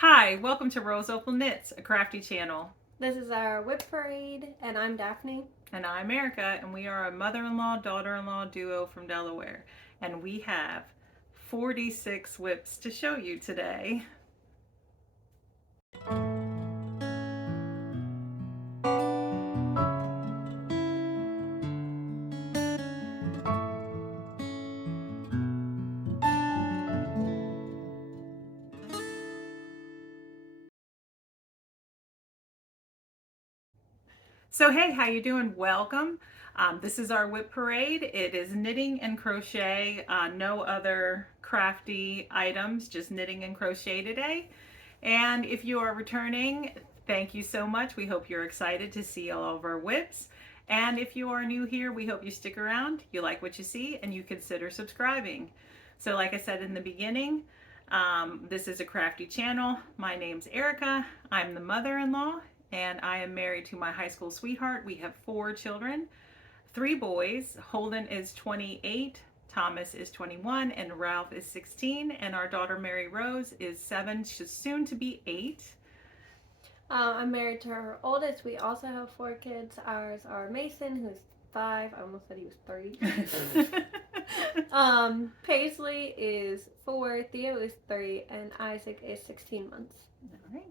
Hi, welcome to Rose Opal Knits, a crafty channel. This is our whip parade, and I'm Daphne. And I'm Erica, and we are a mother-in-law, daughter-in-law duo from Delaware. And we have 46 whips to show you today. So hey, how you doing? Welcome. This is our whip parade. It is knitting and crochet, no other crafty items, just knitting and crochet today. And if you are returning, thank you so much. We hope you're excited to see all of our whips. And if you are new here, we hope you stick around, you like what you see, and you consider subscribing. So like I said in the beginning, this is a crafty channel. My name's Erica. I'm the mother-in-law, and I am married to my high school sweetheart. We have 4 children, 3 boys. Holden is 28, Thomas is 21, and Ralph is 16, and our daughter Mary Rose is 7. She's soon to be 8. I'm married to her oldest. We also have 4 kids. Ours are Mason, who's 5. I almost said he was 3. Paisley is 4, Theo is 3, and Isaac is 16 months. All right.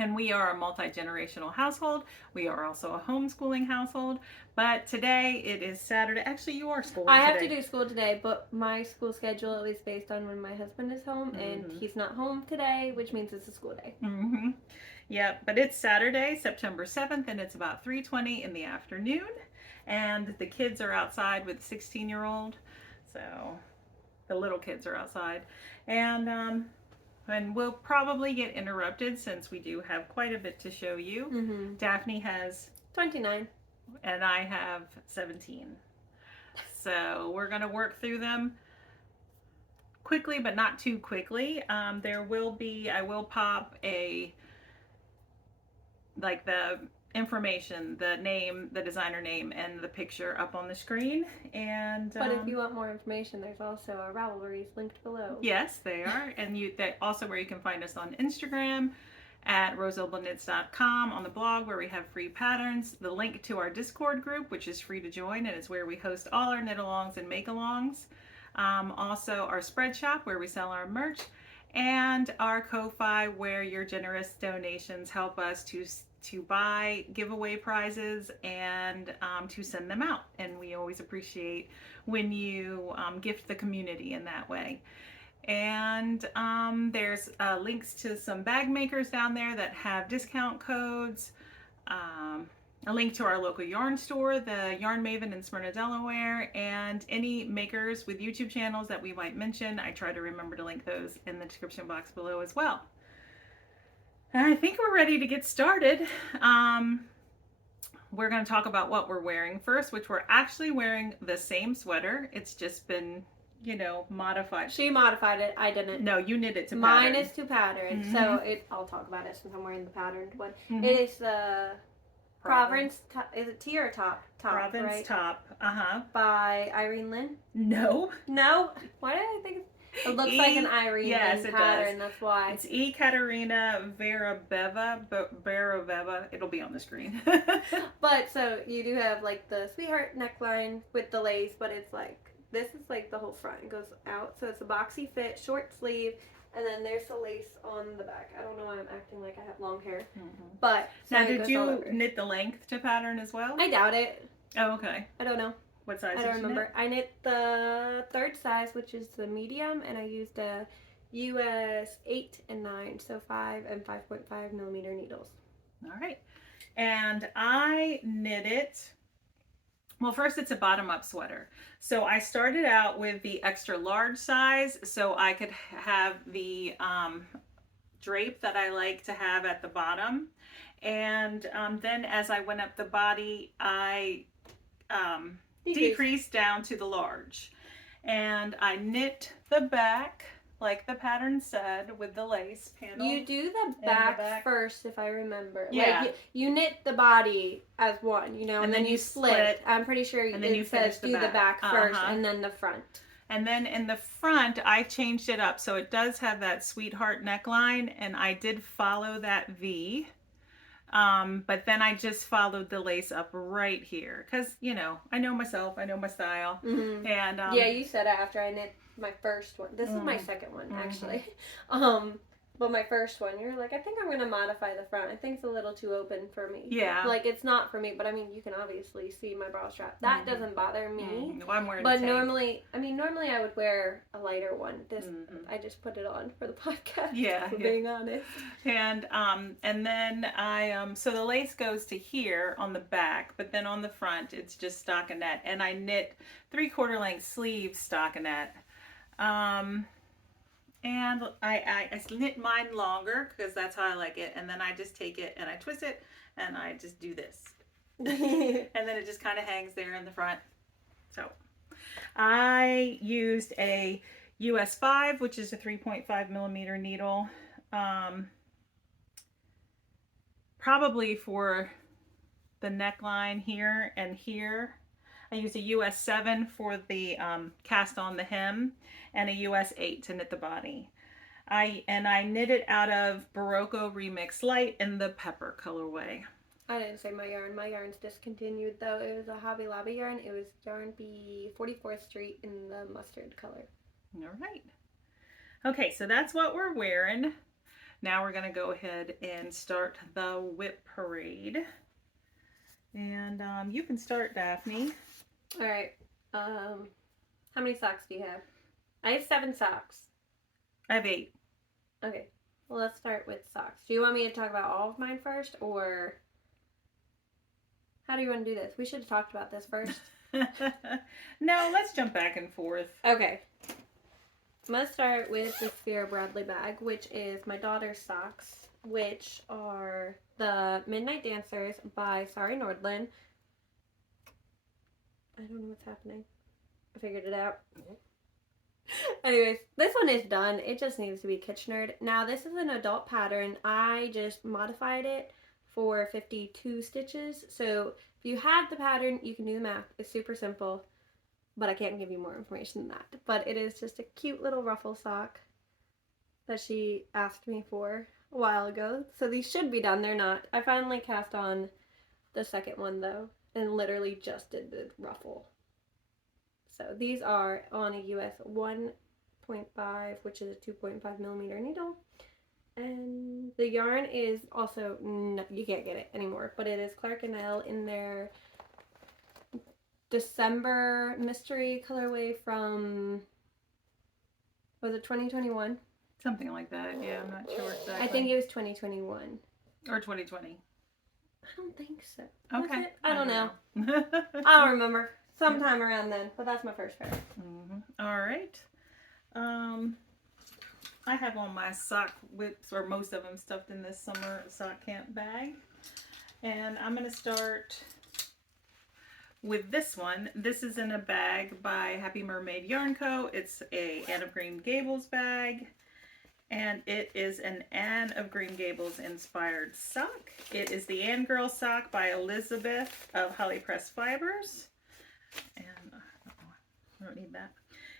And we are a multi-generational household. We are also a homeschooling household. But today it is Saturday. Actually, you are schooling I today. have to do school today, but my school schedule is based on when my husband is home, and he's not home today, which means it's a school day. Yep, but it's Saturday, September 7th, and it's about 3:20 in the afternoon. And the kids are outside with the 16-year-old. So the little kids are outside. And we'll probably get interrupted since we do have quite a bit to show you. Daphne has 29. And I have 17. So we're going to work through them quickly, but not too quickly. I will pop the information, the name, the designer name, and the picture up on the screen. But if you want more information, there's also our Ravelries linked below. Yes, they are. And also where you can find us on Instagram at RoseOpalKnits.com, on the blog where we have free patterns, the link to our Discord group, which is free to join, and it's where we host all our knit-alongs and make-alongs. Also our spread shop where we sell our merch, and our Ko-Fi where your generous donations help us to buy giveaway prizes and to send them out. And we always appreciate when you gift the community in that way. And there's links to some bag makers down there that have discount codes. A link to our local yarn store, the Yarn Maven in Smyrna, Delaware, and any makers with YouTube channels that we might mention. I try to remember to link those in the description box below as well. I think we're ready to get started. We're going to talk about what we're wearing first, which we're actually wearing the same sweater. It's just been, modified. She modified it. I didn't. No, you knit it to pattern. Mine is to pattern. So I'll talk about it since I'm wearing the patterned one. It is the Province. Is it T or top? Province, right? top. By Irene Lynn. No. Why did I think it looks like an Irene Lynn pattern? That's why. It's E. Katerina Veroveva. It'll be on the screen. But so you do have like the sweetheart neckline with the lace, but it's like, this is like the whole front. It goes out, so it's a boxy fit, short sleeve, and then there's the lace on the back. I don't know why I'm acting like I have long hair. But now, did you knit the length to pattern as well? I doubt it. Oh, okay. I don't know. What size? I don't remember. I knit the 3rd size, which is the medium, and I used a US 8 and 9, so 5 and 5.5 millimeter needles. All right. And I knit it. Well, first it's a bottom-up sweater. So I started out with the extra large size so I could have the drape that I like to have at the bottom. And then as I went up the body, I decreased down to the large. And I knit the back like the pattern said, with the lace panel. You do the back first, if I remember. Yeah. Like you knit the body as one, and then you split. I'm pretty sure and then you says do the back first and then the front. And then in the front, I changed it up. So it does have that sweetheart neckline, and I did follow that V. But then I just followed the lace up right here because, you know, I know myself, I know my style. Mm-hmm. And yeah, you said it after I knit my first one. This is my second one, actually. But my first one, you're like, I think I'm going to modify the front. I think it's a little too open for me. Yeah. Like, it's not for me, but I mean, you can obviously see my bra strap. That doesn't bother me. Well, I'm wearing but a tank. normally I would wear a lighter one. This, I just put it on for the podcast. Yeah. Being honest. And then so the lace goes to here on the back, but then on the front, it's just stockinette. And I knit 3/4 length sleeve stockinette. And I knit mine longer because that's how I like it. And then I just take it and I twist it and I just do this. And then it just kind of hangs there in the front. So I used a US 5, which is a 3.5 millimeter needle. Probably for the neckline here and here. I used a US 7 for the cast on the hem and a US 8 to knit the body. I knit it out of Barocco Remix Light in the pepper colorway. I didn't say my yarn. My yarn's discontinued though. It was a Hobby Lobby yarn. It was yarn B 44th Street in the mustard color. All right. Okay, so that's what we're wearing. Now we're gonna go ahead and start the WIP parade. And you can start, Daphne. All right. How many socks do you have? I have 7 socks. I have 8. Okay. Well, let's start with socks. Do you want me to talk about all of mine first, or how do you want to do this? We should have talked about this first. No, let's jump back and forth. Okay. I'm going to start with the Sphere Bradley bag, which is my daughter's socks, which are the Midnight Dancers by Sari Nordlund. I don't know what's happening. I figured it out. Anyways, this one is done. It just needs to be Kitchenered. Now, this is an adult pattern. I just modified it for 52 stitches. So, if you have the pattern, you can do the math. It's super simple. But I can't give you more information than that. But it is just a cute little ruffle sock that she asked me for a while ago. So these should be done. They're not. I finally cast on the second one though. And literally just did the ruffle. So these are on a US 1.5, which is a 2.5 millimeter needle. And the yarn is also, you can't get it anymore. But it is Clark & Elle in their December mystery colorway from, was it 2021? Something like that. Yeah, I'm not sure exactly. I think it was 2021. Or 2020. I don't think so. Okay. Was it? I don't know. I don't remember. Sometime around then. But that's my first pair. All right. I have all my sock whips, or most of them, stuffed in this summer sock camp bag. And I'm going to start with this one. This is in a bag by Happy Mermaid Yarn Co. It's a Anne of Green Gables bag, and it is an Anne of Green Gables inspired sock. It is the Anne Girl sock by Elizabeth of Holly Press Fibers, and I don't need that.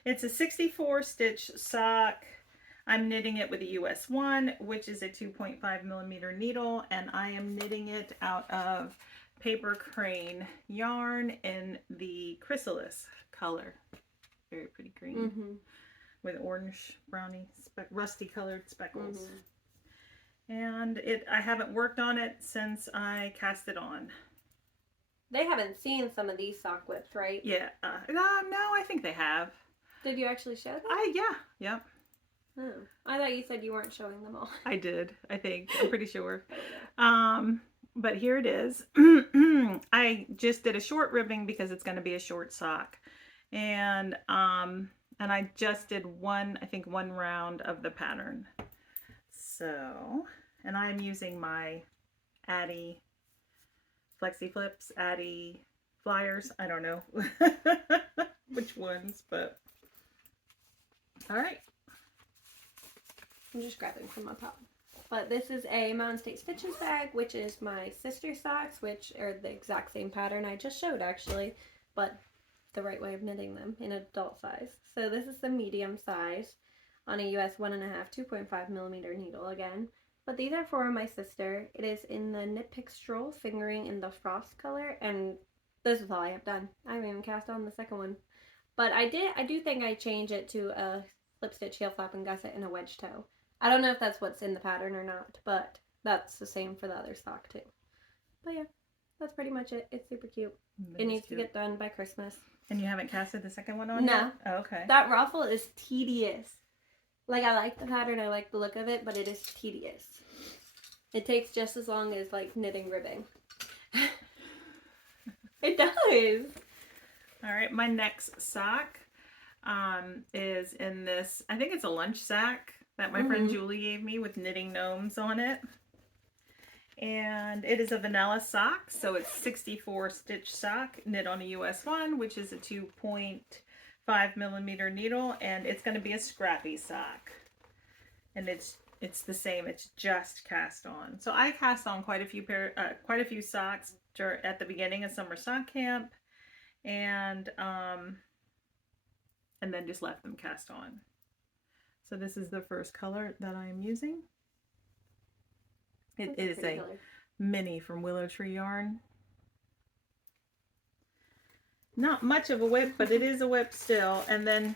It's a 64 stitch sock. I'm knitting it with a US 1, which is a 2.5 millimeter needle, and I am knitting it out of Paper Crane yarn in the chrysalis color. Very pretty green with orange brownie rusty colored speckles. And I haven't worked on it since I cast it on. They haven't seen some of these sock whips, right? Yeah. No, I think they have. Did you actually show them? Yep. Oh. I thought you said you weren't showing them all. I did, I think. I'm pretty sure. But here it is. I just did a short ribbing because it's going to be a short sock. And I just did one round of the pattern. So, and I'm using my Addy Flexi Flips, Addy Flyers. I don't know which ones, but all right. I'm just grabbing from my pop. But this is a Mountain State Stitches bag, which is my sister's socks, which are the exact same pattern I just showed actually, but the right way of knitting them in adult size. So this is the medium size on a US 1.5, 2.5 millimeter needle again. But these are for my sister. It is in the Knit Pick Stroll fingering in the frost color, and this is all I have done. I haven't even cast on the second one. But I do think I changed it to a slip stitch, heel flap, and gusset and a wedge toe. I don't know if that's what's in the pattern or not, but that's the same for the other sock too. But yeah, that's pretty much it. It's super cute. It needs to get done by Christmas. And you haven't casted the second one on No. yet? Oh, okay. That ruffle is tedious. Like, I like the pattern, I like the look of it, but it is tedious. It takes just as long as, like, knitting ribbing. It does. All right, my next sock is in this, I think it's a lunch sack that my friend Julie gave me with knitting gnomes on it. And it is a vanilla sock, so it's 64 stitch sock, knit on a US 1, which is a 2.5 millimeter needle, and it's going to be a scrappy sock. And it's the same, it's just cast on. So I cast on quite a few socks at the beginning of summer sock camp, and then just left them cast on. So this is the first color that I am using. It is a mini from Willow Tree Yarn. Not much of a whip, but it is a whip still. And then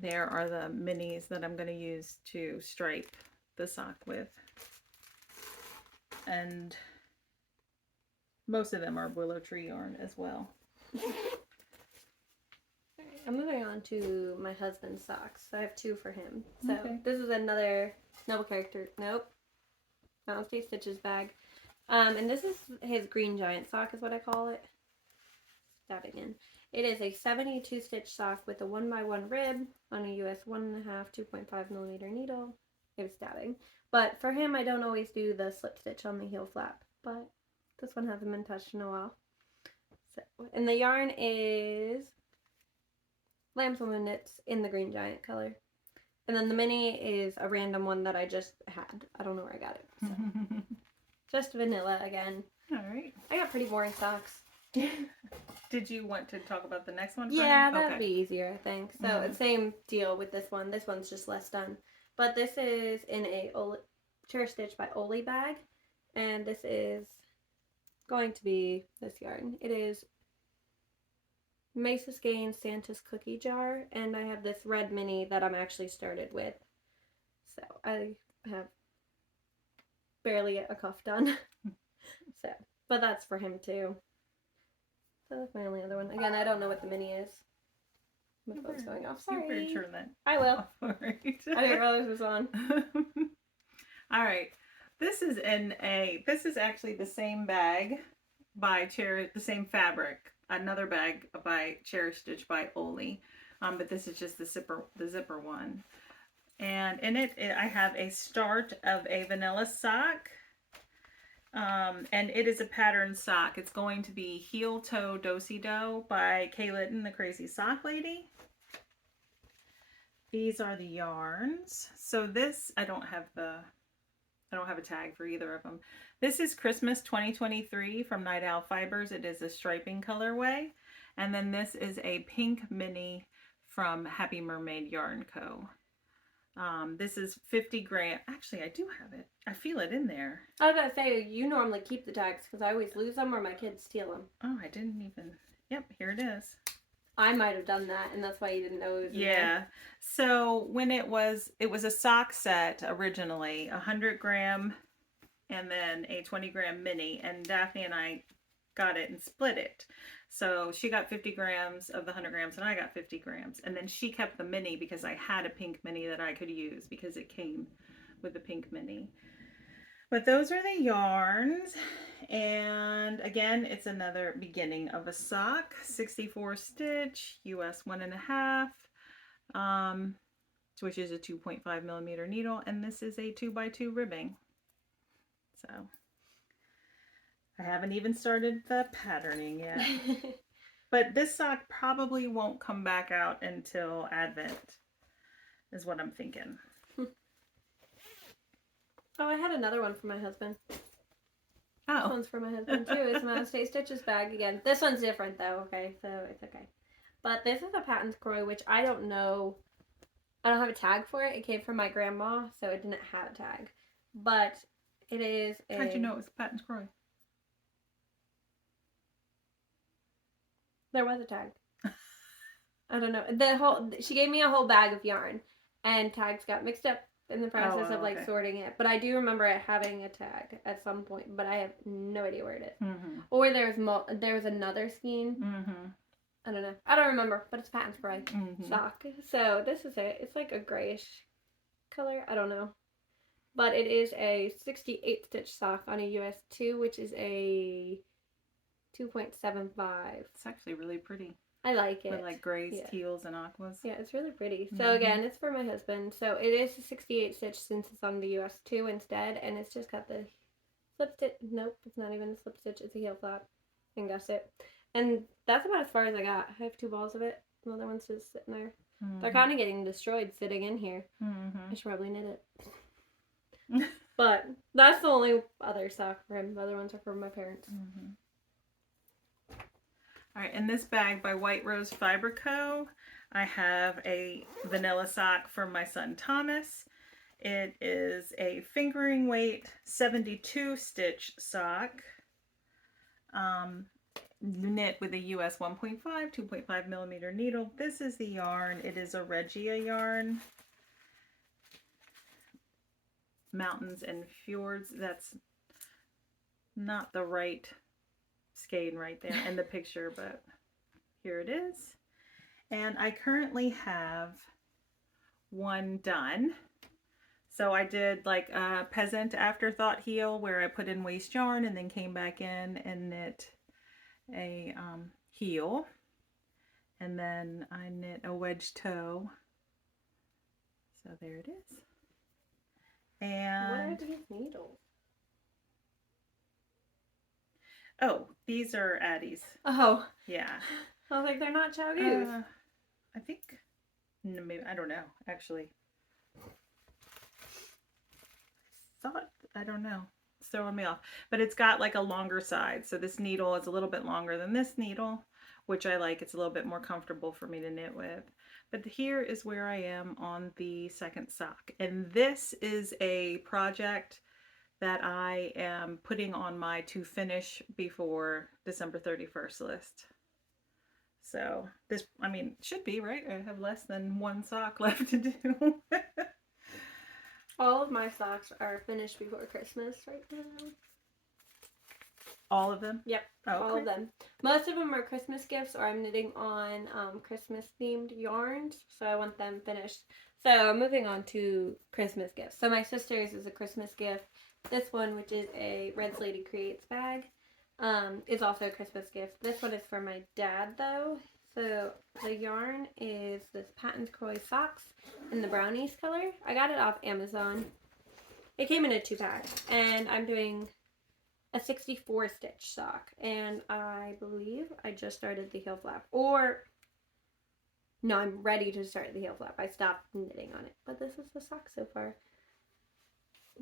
there are the minis that I'm going to use to stripe the sock with. And most of them are Willow Tree Yarn as well. I'm moving on to my husband's socks. I have two for him. So okay. This is another Noble Character. Nope. Not Stay Stitches bag. And this is his green giant sock is what I call it. Stabbing in. It is a 72 stitch sock with a 1x1 rib on a US 1.5, 2.5 millimeter needle. It was stabbing. But for him, I don't always do the slip stitch on the heel flap. But this one hasn't been touched in a while. So, and the yarn is Lambswoman Knits in the green giant color. And then the mini is a random one that I just had. I don't know where I got it. So. Just vanilla again. All right. I got pretty boring socks. Did you want to talk about the next one? Yeah, that'd be easier, I think. So same deal with this one. This one's just less done. But this is in a Cherish Stitch by Oli bag. And this is going to be this yarn. It is Mesa Skein Santa's Cookie Jar, and I have this red mini that I'm actually started with. So I have barely a cuff done. So, but that's for him too. So that's my only other one. Again, I don't know what the mini is. My phone's going off. Sorry. You better turn that. I will. All right. I didn't realize it was on. All right. This is actually the same bag by the same fabric. Another bag by Cherish Stitch by Oli, but this is just the zipper one. And in it, I have a start of a vanilla sock, and it is a pattern sock. It's going to be Heel Toe Do-Si-Do by Kay Litton, the Crazy Sock Lady. These are the yarns. So this, I don't have a tag for either of them. This is Christmas 2023 from Night Owl Fibers. It is a striping colorway. And then this is a pink mini from Happy Mermaid Yarn Co. This is 50 grams. Actually, I do have it. I feel it in there. I was gonna say, you normally keep the tags because I always lose them or my kids steal them. Oh, I didn't even. Yep, here it is. I might have done that, and that's why you didn't know it was in Yeah. there. So when it was a sock set originally, 100 gram and then a 20 gram mini, and Daphne and I got it and split it. So she got 50 grams of the 100 grams and I got 50 grams. And then she kept the mini because I had a pink mini that I could use because it came with the pink mini. But those are the yarns. And again, it's another beginning of a sock, 64 stitch, US 1.5, which is a 2.5 millimeter needle. And this is a 2x2 ribbing. So I haven't even started the patterning yet. But this sock probably won't come back out until Advent, is what I'm thinking. Oh, I had another one for my husband. This Oh. one's for my husband too. It's my Stay Stitches bag again. This one's different though, okay, so it's okay. But this is a Patton's Croy, which I don't know. I don't have a tag for it. It came from my grandma, so it didn't have a tag. But it is a... How'd you know it was Patton's Croy? There was a tag. I don't know. She gave me a whole bag of yarn, and tags got mixed up in the process of like sorting it. But I do remember it having a tag at some point, but I have no idea where it is. Mm-hmm. Or there was another skein. Mm-hmm. I don't know. I don't remember, but it's Patton's Croy Mm-hmm. sock. So this is it. It's like a grayish color. I don't know. But it is a 68 stitch sock on a US 2, which is a 2.75. It's actually really pretty. I like it. With like grays, teals, and aquas. Yeah, it's really pretty. So again, it's for my husband. So it is a 68 stitch since it's on the US 2 instead, and it's just got the slip stitch. Nope, it's not even a slip stitch. It's a heel flap and gusset. And that's about as far as I got. I have 2 balls of it. The other one's just sitting there. Mm-hmm. They're kind of getting destroyed sitting in here. Mm-hmm. I should probably knit it. But that's the only other sock for him. The other ones are for my parents. Mm-hmm. All right, in this bag by White Rose Fiber Co., I have a vanilla sock for my son Thomas. It is a fingering weight 72 stitch sock, knit with a US 1.5, 2.5 millimeter needle. This is the yarn. It is a Regia yarn. Mountains and Fjords. That's not the right skein right there in the picture, but here it is. And I currently have one done. So I did like a peasant afterthought heel where I put in waste yarn and then came back in and knit a heel, and then I knit a wedge toe. So there it is. And what are these needles? Oh, these are Addie's. Oh. Yeah. I was like, they're not Chow Goose. I think, maybe, I don't know, actually. I don't know. It's throwing me off. But it's got like a longer side. So this needle is a little bit longer than this needle, which I like. It's a little bit more comfortable for me to knit with. But here is where I am on the second sock. And this is a project that I am putting on my to finish before December 31st list. So this, I mean, should be, right? I have less than one sock left to do. All of my socks are finished before Christmas right now. All of them? Yep, oh, okay. All of them. Most of them are Christmas gifts, or I'm knitting on Christmas themed yarns, so I want them finished. So moving on to Christmas gifts. So my sister's is a Christmas gift. This one, which is a Red Lady Creates bag, is also a Christmas gift. This one is for my dad, though. So the yarn is this Patton's Croy socks in the brownies color. I got it off Amazon. It came in a 2-pack, and I'm doing a 64 stitch sock, and I believe I just started the heel flap, or no, I'm ready to start the heel flap. I stopped knitting on it, but this is the sock so far.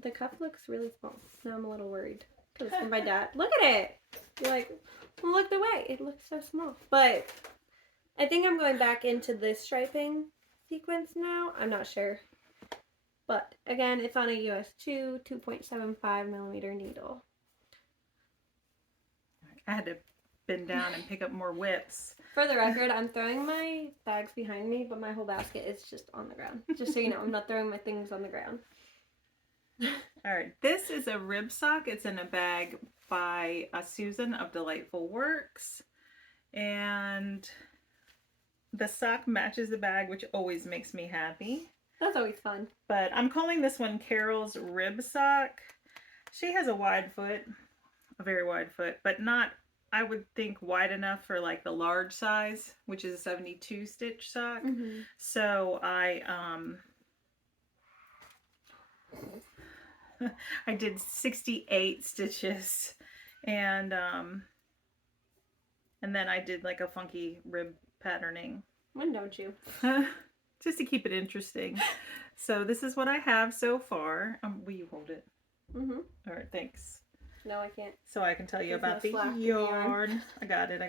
The cuff looks really small. Now I'm a little worried because it's from my dad. Look at it. You're like, well, look the way. It looks so small. But I think I'm going back into this striping sequence now. I'm not sure. But again, it's on a US 2, 2.75 millimeter needle. I had to bend down and pick up more whips. For the record, I'm throwing my bags behind me, but my whole basket is just on the ground. Just so you know, I'm not throwing my things on the ground. All right, this is a rib sock. It's in a bag by Susan of Delightful Works, and the sock matches the bag, which always makes me happy. That's always fun. But I'm calling this one Carol's rib sock. She has a wide foot, a very wide foot, but not, I would think, wide enough for like the large size, which is a 72 stitch sock. Mm-hmm. So I did 68 stitches, and then I did like a funky rib patterning. When don't you? Just to keep it interesting. So this is what I have so far. Will you hold it? Mm-hmm. All right, thanks. No, I can't. So I can tell you There's about no the slack in the yarn. I got it.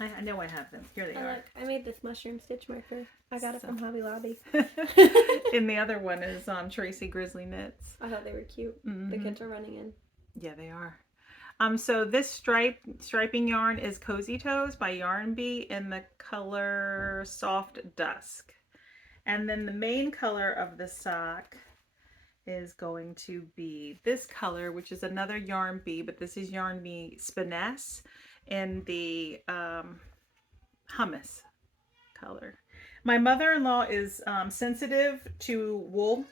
I know I have them. Here they are. Look, I made this mushroom stitch marker. I got it from Hobby Lobby. And the other one is Tracy Grizzly Knits. I thought they were cute. The kids are running in. Yeah, they are. So this striping yarn is Cozy Toes by Yarn Bee in the color Soft Dusk. And then the main color of the sock is going to be this color, which is another Yarn Bee, but this is Yarn Bee Spinesse in the hummus color. My mother-in-law is sensitive to wool,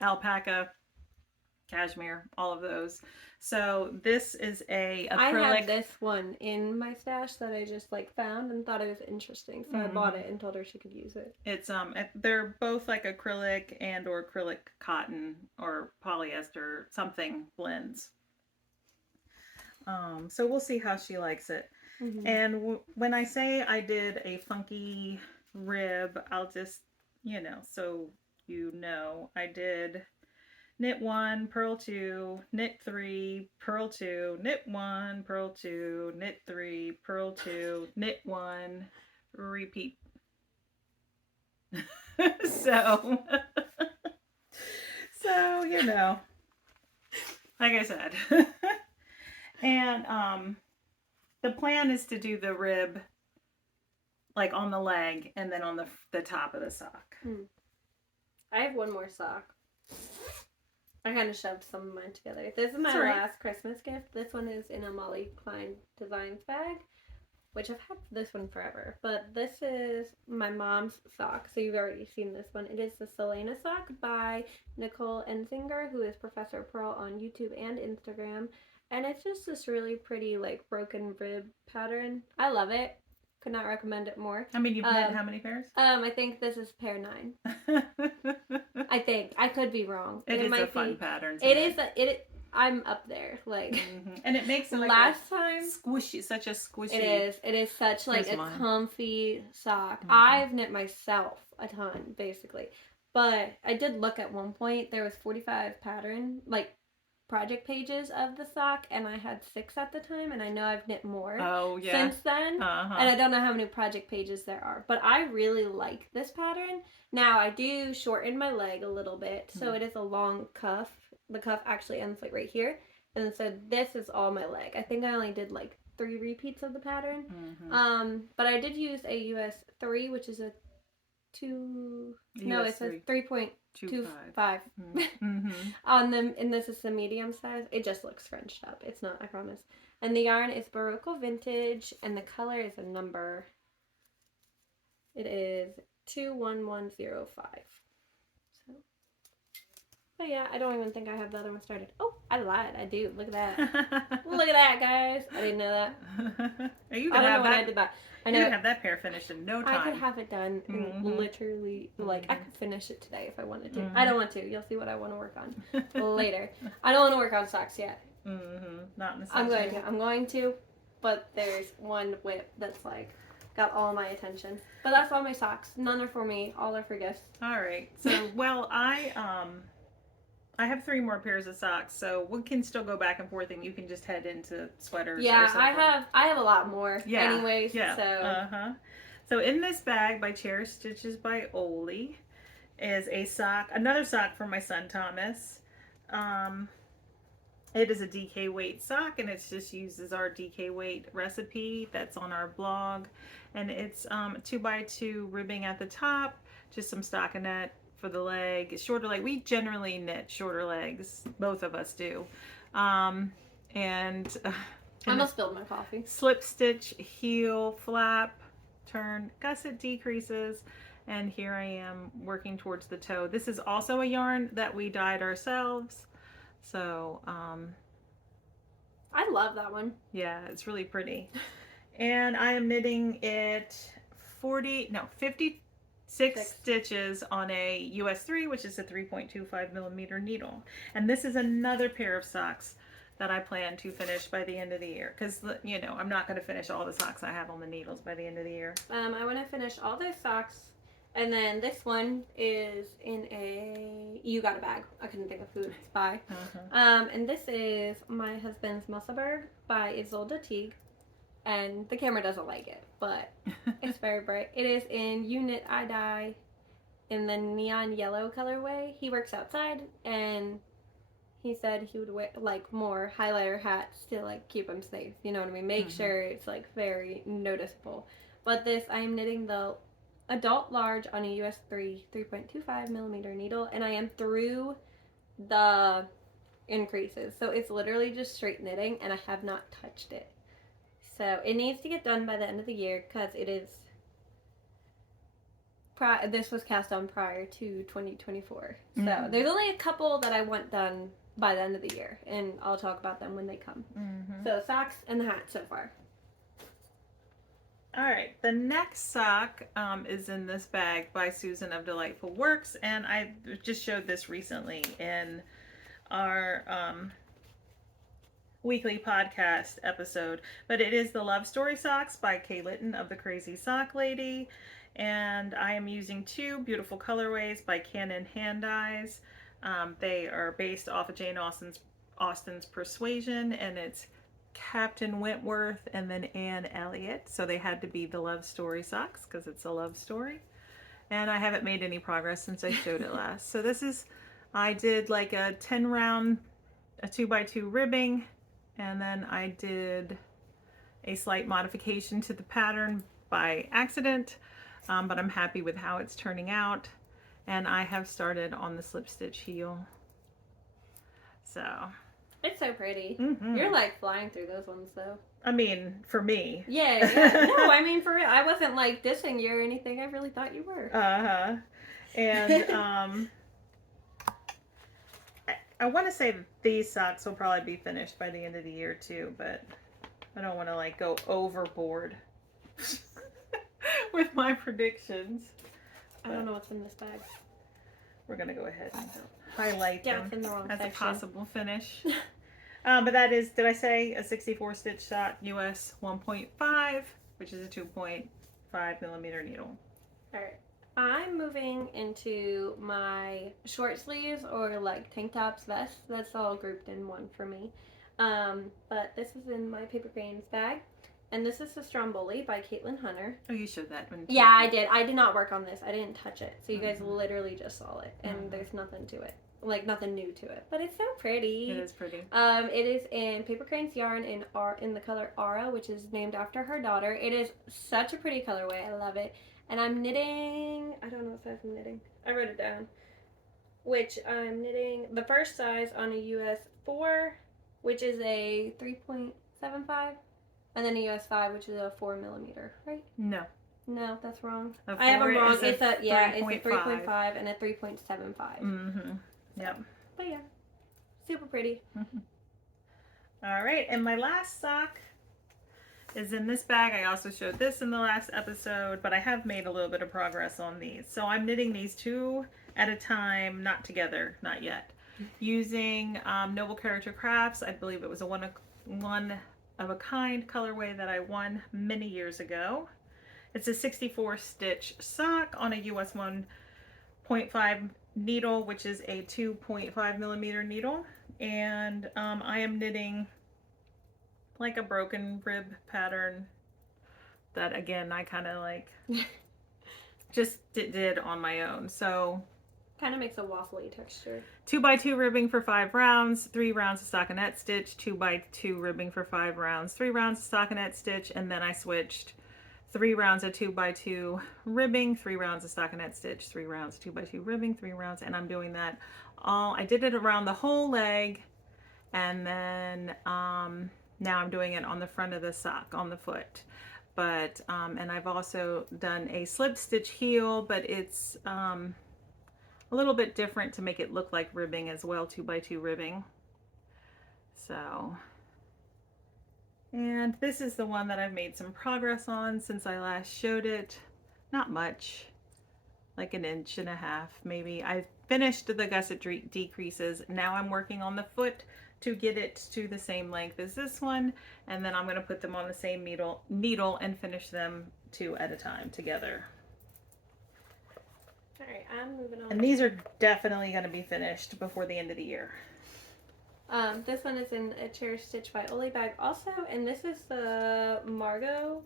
alpaca, cashmere, all of those. So this is a acrylic. I had this one in my stash that I just like found and thought it was interesting, so I bought it and told her she could use it. It's they're both like acrylic and or acrylic cotton or polyester something blends. So we'll see how she likes it. And when I say I did a funky rib, I'll just, so I did knit 1, purl 2, knit 3, purl 2, knit 1, purl 2, knit 3, purl 2, knit 1, repeat. so like I said. And the plan is to do the rib like on the leg and then on the top of the sock. I have one more sock. I kind of shoved some of mine together. This is my last Christmas gift. This one is in a Molly Klein Designs bag, which I've had this one forever. But this is my mom's sock, so you've already seen this one. It is the Selena sock by Nicole Enzinger, who is Professor Pearl on YouTube and Instagram. And it's just this really pretty, like, broken rib pattern. I love it. Could not recommend it more. I mean, you've knit how many pairs? I think this is pair 9. I think. I could be wrong. It is a fun pattern. I'm up there, like. And it makes it like last time squishy, such a squishy. It is such like a comfy sock. I've knit myself a ton, basically, but I did look at one point. There was 45 pattern project pages of the sock, and I had 6 at the time, and I know I've knit more since then, and I don't know how many project pages there are, but I really like this pattern. Now I do shorten my leg a little bit, so it is a long cuff. The cuff actually ends like right here, and so this is all my leg. I think I only did like 3 repeats of the pattern, but I did use a US 3, which is a 3.25 on them, and this is the medium size. It just looks Frenched up. It's not, I promise. And the yarn is Barocco Vintage, and the color is a number. It is 21105. So, but yeah, I don't even think I have the other one started. Oh, I lied. I do. Look at that. Look at that, guys. I didn't know that. You I don't know when I did that. I know. You have that pair finished in no time. I could have it done in literally, I could finish it today if I wanted to. I don't want to. You'll see what I want to work on later. I don't want to work on socks yet. Not in the I'm going to, but there's one whip that's like got all my attention. But that's all my socks. None are for me. All are for gifts. All right. So, well, I have 3 more pairs of socks, so we can still go back and forth, and you can just head into sweaters. Yeah, I have a lot more. Yeah, anyways. Yeah. So in this bag by Cherished Stitches by Oli is another sock for my son Thomas. It is a DK weight sock, and it just uses our DK weight recipe that's on our blog, and it's 2x2 ribbing at the top, just some stockinette for the leg, shorter leg. We generally knit shorter legs, both of us do. And I almost spilled my coffee. Slip stitch, heel, flap, turn, gusset decreases, and here I am working towards the toe. This is also a yarn that we dyed ourselves, so I love that one. Yeah, it's really pretty. And I am knitting it 56 stitches on a US 3, which is a 3.25 millimeter needle. And this is another pair of socks that I plan to finish by the end of the year, because I'm not going to finish all the socks I have on the needles by the end of the year. I want to finish all those socks And then this one is in a You Got a Bag. I couldn't think of who it's by. And this is My Husband's Musselburgh by Isolde Teague. And the camera doesn't like it, but it's very bright. It is in You Knit, I Dye in the neon yellow colorway. He works outside, and he said he would wear like more highlighter hats to like keep him safe. You know what I mean? Make sure it's like very noticeable. But this, I am knitting the adult large on a US 3.25 millimeter needle, and I am through the increases. So it's literally just straight knitting, and I have not touched it. So it needs to get done by the end of the year because it is. This was cast on prior to 2024. So there's only a couple that I want done by the end of the year, and I'll talk about them when they come. So socks and the hat so far. All right, the next sock is in this bag by Susan of Delightful Works, and I just showed this recently in our weekly podcast episode, but it is the Love Story Socks by Kay Litton of the Crazy Sock Lady, and I am using two beautiful colorways by Canon Hand Dyes. They are based off of Jane Austen's Persuasion, and it's Captain Wentworth and then Anne Elliot, so they had to be the Love Story socks because it's a love story, and I haven't made any progress since I showed it last. So this is, I did like a 10 round, a 2x2 ribbing, and then I did a slight modification to the pattern by accident, but I'm happy with how it's turning out, and I have started on the slip stitch heel. So it's so pretty. You're like flying through those ones though. I mean, for me. Yeah. No, I mean for real. I wasn't like dissing you or anything. I really thought you were. And I want to say that these socks will probably be finished by the end of the year too, but I don't want to like go overboard with my predictions. I don't know what's in this bag. We're gonna go ahead and highlight them in the wrong as section. a possible finish. But that is, did I say, a 64 stitch shot US 1.5, which is a 2.5 millimeter needle. All right. I'm moving into my short sleeves or like tank tops, vests. That's all grouped in one for me. But this is in my paper cranes bag. And this is the Stromboli by Caitlin Hunter. Oh, you showed that one. Yeah, I did. I did not work on this. I didn't touch it. So you guys literally just saw it. And there's nothing to it. Like, nothing new to it. But it's so pretty. It is pretty. It is in paper cranes yarn in the color Aura, which is named after her daughter. It is such a pretty colorway. I love it. And I'm knitting, I don't know what size I'm knitting. I wrote it down. Which I'm knitting the first size on a US 4, which is a 3.75. And then a US 5, which is a 4 millimeter, right? No. No, that's wrong. I have them wrong. It's a 3.5 and a 3.75. Yep. But yeah, super pretty. All right, and my last sock is in this bag. I also showed this in the last episode, but I have made a little bit of progress on these. So I'm knitting these two at a time, not together, not yet. Using Noble Character Crafts. I believe it was a one of a kind colorway that I won many years ago. It's a 64 stitch sock on a US 1.5 needle, which is a 2.5 millimeter needle, and I am knitting like a broken rib pattern that again I kind of like just did on my own. So kind of makes a waffly texture. 2x2 ribbing for 5 rounds, 3 rounds of stockinette stitch, 2x2 ribbing for 5 rounds, 3 rounds of stockinette stitch, and then I switched 3 rounds of 2x2 ribbing, 3 rounds of stockinette stitch, 3 rounds of 2x2 ribbing, 3 rounds, and I'm doing that all, I did it around the whole leg, and then now I'm doing it on the front of the sock, on the foot. But, and I've also done a slip stitch heel, but it's a little bit different to make it look like ribbing as well, 2x2 ribbing. So, and this is the one that I've made some progress on since I last showed it. Not much, like 1.5 inches maybe. I finished the gusset decreases. Now I'm working on the foot to get it to the same length as this one, and then I'm going to put them on the same needle and finish them 2 at a time together. bad. Moving on. And these are definitely going to be finished before the end of the year. This one is in a Cherished Stitch by Oli bag also, and this is the Margot.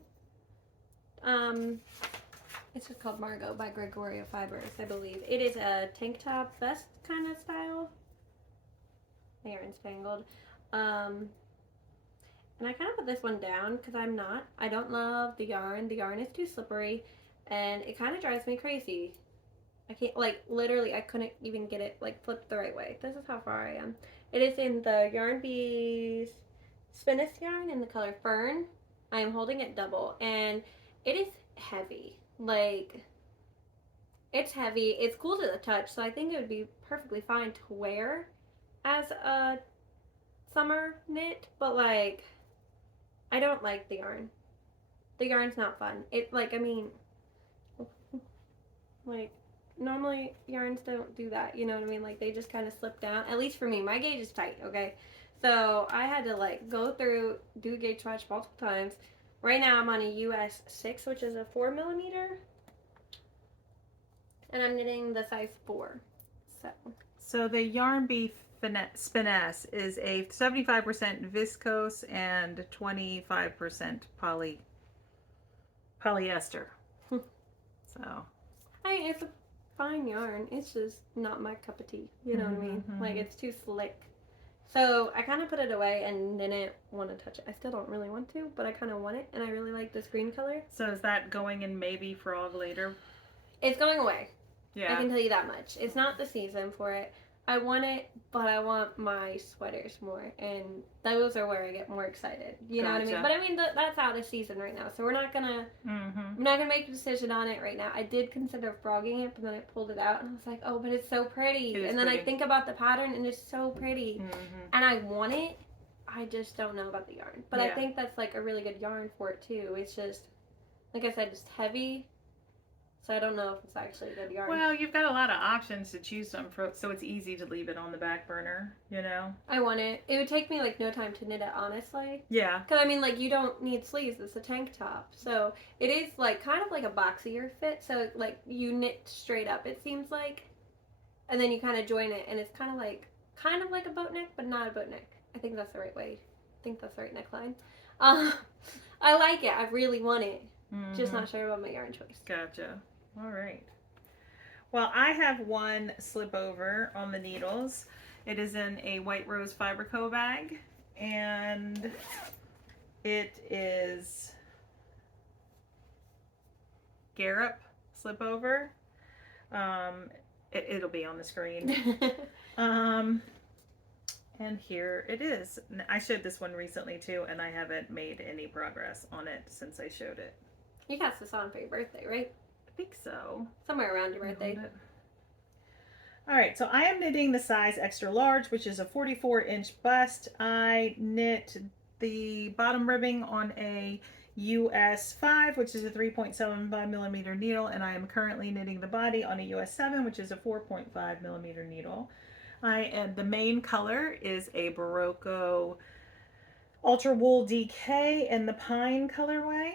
It's just called Margot by Gregorio Fibers, I believe. It is a tank top vest kind of style. The yarn spangled. And I kind of put this one down because I don't love the yarn. The yarn is too slippery, and it kind of drives me crazy. I can't, like, literally, I couldn't even get it, like, flipped the right way. This is how far I am. It is in the Yarn Bees Spinnis yarn in the color Fern. I am holding it double, and it is heavy. Like, it's heavy. It's cool to the touch, so I think it would be perfectly fine to wear as a summer knit, but, like, I don't like the yarn. The yarn's not fun. It, like, I mean, like, normally yarns don't do that, you know what I mean? Like, they just kind of slip down. At least for me, my gauge is tight, okay? So I had to, like, go through, do gauge match multiple times. Right now I'm on a US 6, which is a 4mm, and I'm knitting the size 4. So the Yarn Bee Spiness is a 75% viscose and 25% polyester. So It's a fine yarn. It's just not my cup of tea. You know what I mean? Like, it's too slick. So I kind of put it away and didn't want to touch it. I still don't really want to, but I kind of want it, and I really like this green color. So is that going in maybe frog later? It's going away. Yeah. I can tell you that much. It's not the season for it. I want it, but I want my sweaters more, and those are where I get more excited. You know what I mean? But I mean, that's out of season right now, so we're not gonna. I'm not gonna make a decision on it right now. I did consider frogging it, but then I pulled it out, and I was like, oh, but it's so pretty. And then I think about the pattern, and it's so pretty, and I want it. I just don't know about the yarn, but I think that's like a really good yarn for it too. It's just, like I said, just heavy. So I don't know if it's actually a good yarn. Well, you've got a lot of options to choose from, so it's easy to leave it on the back burner, you know? I want it. It would take me, like, no time to knit it, honestly. Yeah. Because, I mean, like, you don't need sleeves. It's a tank top. So it is, like, kind of like a boxier fit. So, like, you knit straight up, it seems like. And then you kind of join it. And it's kind of like a boat neck, but not a boat neck. I think that's the right way. I think that's the right neckline. I like it. I really want it. Just not sure about my yarn choice. Gotcha. All right. Well, I have one slip over on the needles. It is in a White Rose Fiber Co bag, and it is Garrop slip over. It'll be on the screen. And here it is. I showed this one recently too, and I haven't made any progress on it since I showed it. You cast this on for your birthday, right? I think so. Somewhere around your birthday. All right, so I am knitting the size extra large, which is a 44-inch bust. I knit the bottom ribbing on a US 5, which is a 3.75mm needle, and I am currently knitting the body on a US 7, which is a 4.5mm needle. The main color is a Barocco Ultra Wool DK in the pine colorway.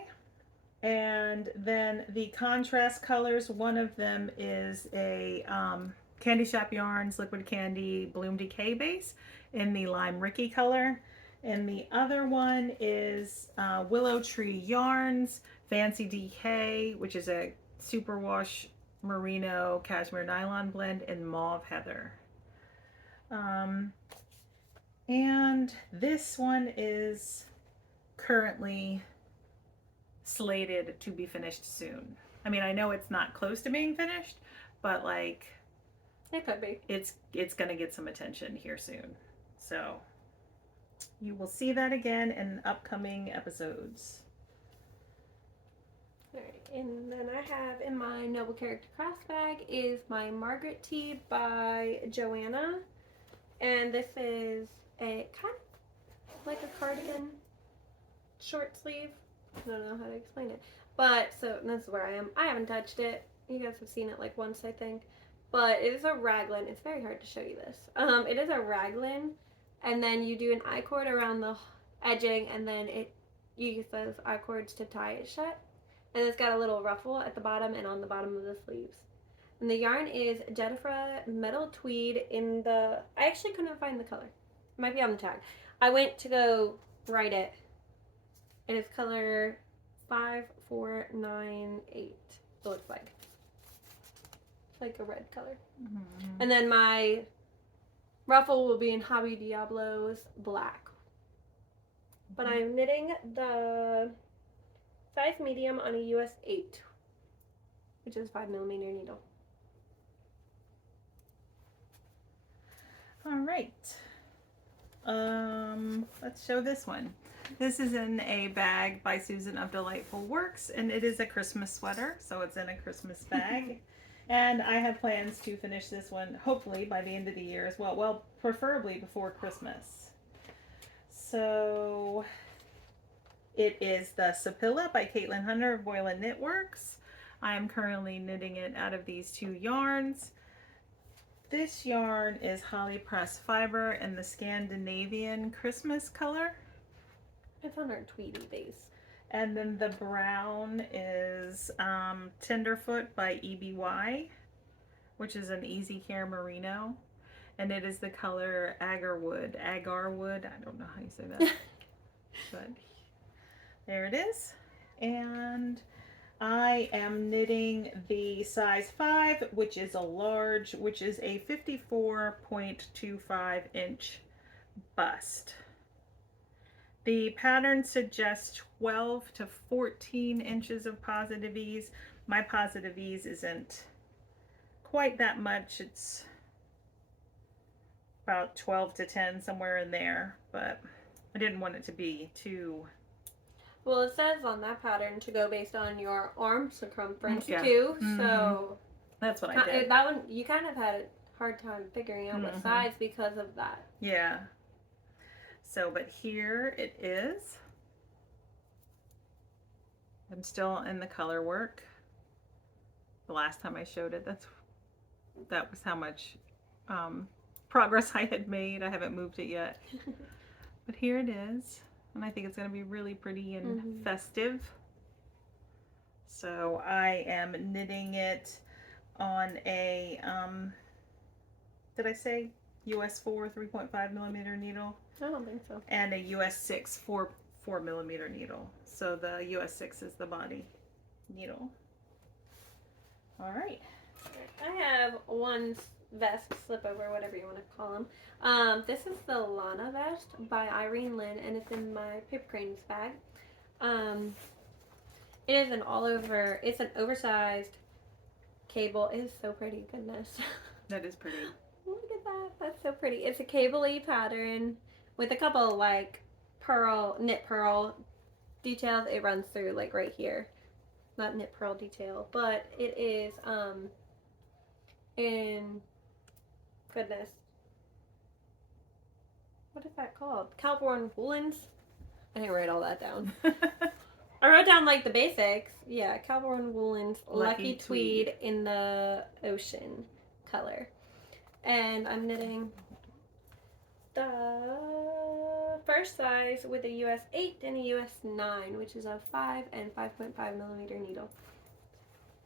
And then the contrast colors, one of them is a Candy Shop Yarns Liquid Candy Bloom Decay base in the Lime Ricky color. And the other one is Willow Tree Yarns Fancy DK, which is a Superwash Merino Cashmere Nylon blend in Mauve Heather. And this one is currently slated to be finished soon. I mean, I know it's not close to being finished, but like it could be. It's gonna get some attention here soon. So you will see that again in upcoming episodes. Alright, and then I have in my Noble Character Crafts bag is my Margaret Tee by Joanna. And this is a kind of like a cardigan short sleeve. I don't know how to explain it. But, so this is where I am. I haven't touched it. You guys have seen it like once, I think. But it is a raglan. It's very hard to show you this. It is a raglan. And then you do an I-cord around the edging. And then you use those I-cords to tie it shut. And it's got a little ruffle at the bottom and on the bottom of the sleeves. And the yarn is Jennifer Metal Tweed in the, I actually couldn't find the color. It might be on the tag. I went to go write it. And it's color 5498. It looks like. It's like a red color. Mm-hmm. And then my ruffle will be in Hobby Diablo's black. But I'm knitting the size medium on a US 8, which is 5mm needle. All right. Let's show this one. This is in a bag by Susan of Delightful Works, and it is a Christmas sweater, so it's in a Christmas bag. And I have plans to finish this one hopefully by the end of the year as well. Well, preferably before Christmas. So it is the Sapilla by Caitlin Hunter of Boylan Knitworks. I am currently knitting it out of these 2 yarns. This yarn is Holly Press Fiber in the Scandinavian Christmas color. It's on our Tweedy base. And then the brown is Tenderfoot by EBY, which is an Easy Care Merino. And it is the color Agarwood. Agarwood, I don't know how you say that. But there it is. And I am knitting the size 5, which is a large, which is a 54.25 inch bust. The pattern suggests 12 to 14 inches of positive ease. My positive ease isn't quite that much. It's about 12 to 10, somewhere in there, but I didn't want it to be too... Well, it says on that pattern to go based on your arm circumference Yeah. too, Mhm. so That's what I did. that one you kind of had a hard time figuring out what size because of that. Yeah. So, but here it is. I'm still in the color work. The last time I showed it, that was how much progress I had made. I haven't moved it yet. But here it is. And I think it's going to be really pretty and festive. So I am knitting it on a, did I say US 4 3.5mm needle? I don't think so. And a US 6 4mm needle. So the US 6 is the body needle. All right. I have one vest, slipover, whatever you want to call them. This is the Lana vest by Irene Lynn, and it's in my paper cranes bag. It is an it's an oversized cable. It is so pretty, goodness. That is pretty. Look at that, that's so pretty. It's a cable-y pattern with a couple like knit pearl details. It runs through like right here. Not knit pearl detail, but it is in, goodness, what is that called? Calborn woolens. I didn't write all that down. I wrote down like the basics. Yeah, Calborn woolens, Lucky Tweed in the ocean color. And I'm knitting the first size with a US 8 and a US 9, which is a 5 and 5.5mm needle.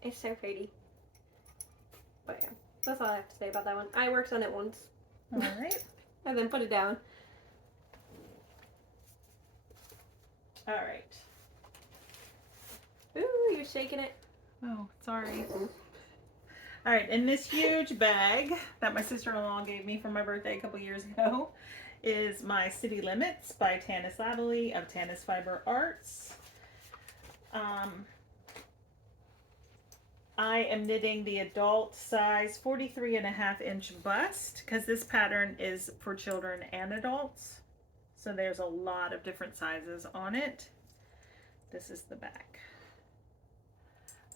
It's so pretty. But yeah, that's all I have to say about that one. I worked on it once. All right. And then put it down. All right. Ooh, you're shaking it. Oh, sorry. All right, in this huge bag that my sister-in-law gave me for my birthday a couple years ago is my City Limits by Tanis Adderley of Tanis Fiber Arts. I am knitting the adult size 43.5 inch bust because this pattern is for children and adults. So there's a lot of different sizes on it. This is the back.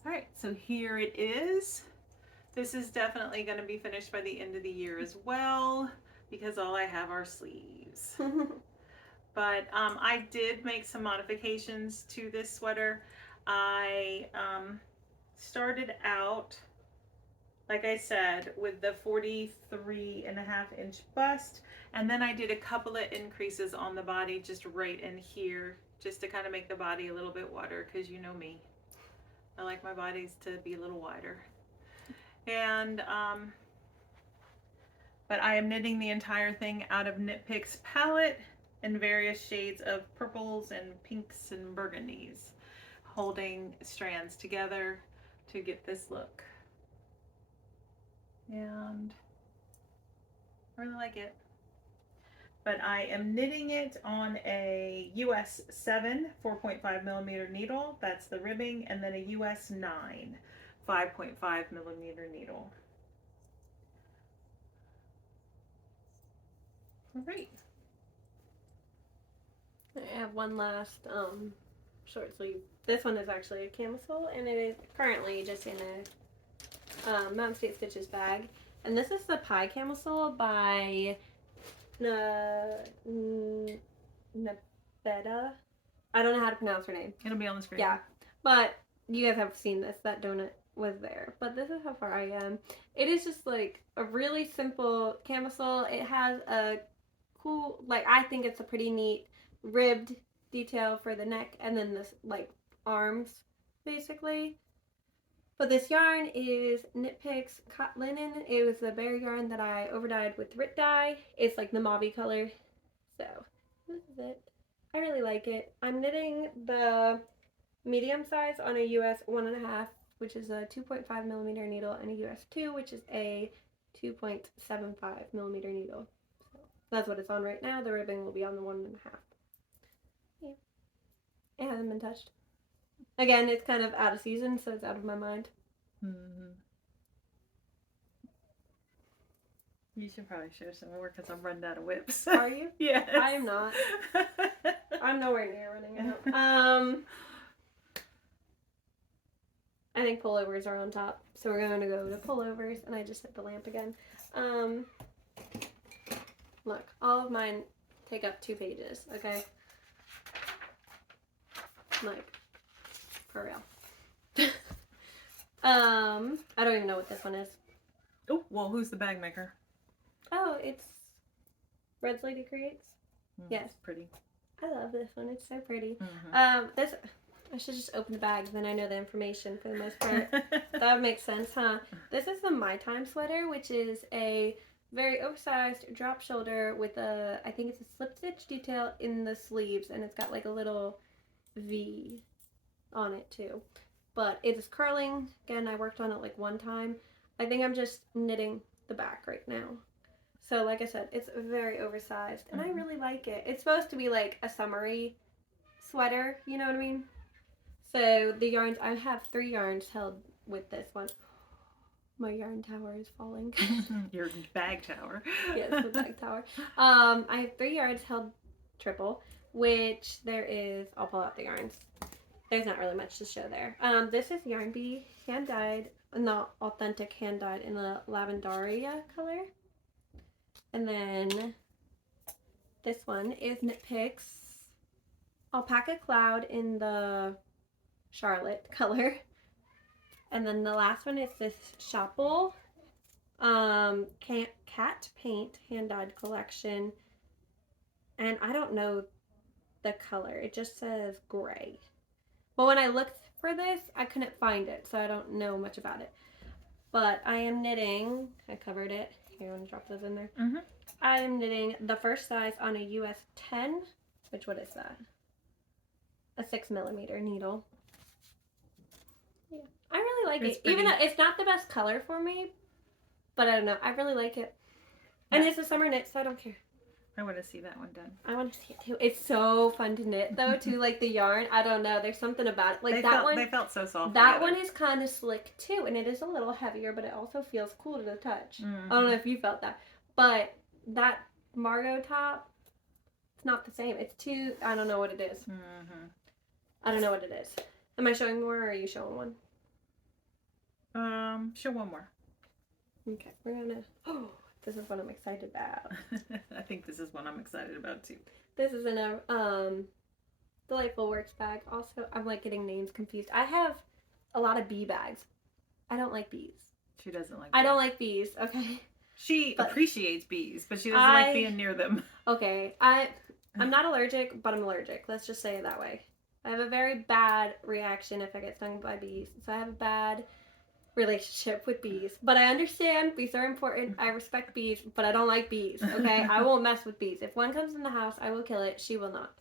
All right, so here it is. This is definitely going to be finished by the end of the year as well because all I have are sleeves. But I did make some modifications to this sweater. I started out, like I said, with the 43.5 inch bust, and then I did a couple of increases on the body just right in here just to kind of make the body a little bit wider because you know me. I like my bodies to be a little wider. And but I am knitting the entire thing out of Knit Picks palette in various shades of purples and pinks and burgundies, holding strands together to get this look. And I really like it. But I am knitting it on a US 7 4.5 millimeter needle. That's the ribbing, and then a US 9 5.5 millimeter needle. All right. I have one last short sleeve. This one is actually a camisole, and it is currently just in a Mountain State Stitches bag. And this is the Pie Camisole by Nabetta. I don't know how to pronounce her name. It'll be on the screen. Yeah, but you guys have seen this. That donut was there. But this is how far I am. It is just like a really simple camisole. It has a cool, like, I think it's a pretty neat ribbed detail for the neck, and then this like arms basically. But this yarn is Knit Picks Cot Linen. It was the bear yarn that I overdyed with Rit dye. It's like the mauve color. So this is it. I really like it. I'm knitting the medium size on a US 1.5, which is a 2.5 millimeter needle, and a US 2, which is a 2.75 millimeter needle. So that's what it's on right now. The ribbing will be on the 1.5. Yeah. It hasn't been touched. Again, it's kind of out of season, so it's out of my mind. Mm-hmm. You should probably share some more because I'm running out of whips. Are you? Yes. I am not. I'm nowhere near running out. I think pullovers are on top, so we're going to go to pullovers, and I just hit the lamp again. Look, all of mine take up 2 pages, okay? Like, for real. I don't even know what this one is. Oh, well, who's the bag maker? Oh, it's Red's Lady Creates. Yes. It's pretty. I love this one. It's so pretty. Mm-hmm. This, I should just open the bag, then I know the information for the most part. That makes sense, huh? This is the My Time sweater, which is a very oversized drop shoulder with a, I think it's a slip stitch detail in the sleeves, and it's got like a little V on it too. But it is curling. Again, I worked on it like one time. I think I'm just knitting the back right now. So like I said, it's very oversized, and I really like it. It's supposed to be like a summery sweater, you know what I mean? So the yarns, I have 3 yarns held with this one. My yarn tower is falling. Your bag tower. Yes, the bag tower. I have 3 yarns held triple, which there is, I'll pull out the yarns. There's not really much to show there. This is Yarn Bee hand dyed, not authentic hand dyed, in the Lavendaria color. And then this one is Knit Picks Alpaca Cloud in the Charlotte color. And then the last one is this Shopple Cat Paint hand dyed collection. And I don't know the color. It just says gray. But when I looked for this, I couldn't find it, so I don't know much about it. But I am knitting, I covered it. Here, I'm gonna drop those in there. I am knitting the first size on a US 10, which, what is that? A 6 millimeter needle. Yeah, I really like it. Even though it's not the best color for me, but I don't know, I really like it. And it's a summer knit, so I don't care. I want to see that one done. I want to see it too. It's so fun to knit though, too. Like the yarn, I don't know. There's something about it. Like they felt so soft. That one is kind of slick too, and it is a little heavier, but it also feels cool to the touch. I don't know if you felt that, but that Margot top, it's not the same. It's too. I don't know what it is. I don't know what it is. Am I showing more, or are you showing one? Show one more. Okay, we're gonna. Oh. This is what I'm excited about. I think this is what I'm excited about too. This is in a Delightful Works bag. Also, I'm like getting names confused. I have a lot of bee bags. I don't like bees. She doesn't like bees. I don't like bees, okay? She appreciates bees, but she doesn't like being near them. Okay, I'm not allergic, but I'm allergic. Let's just say it that way. I have a very bad reaction if I get stung by bees. So I have a bad relationship with bees, but I understand bees are important. I respect bees, but I don't like bees. Okay, I won't mess with bees. If one comes in the house, I will kill it. She will not.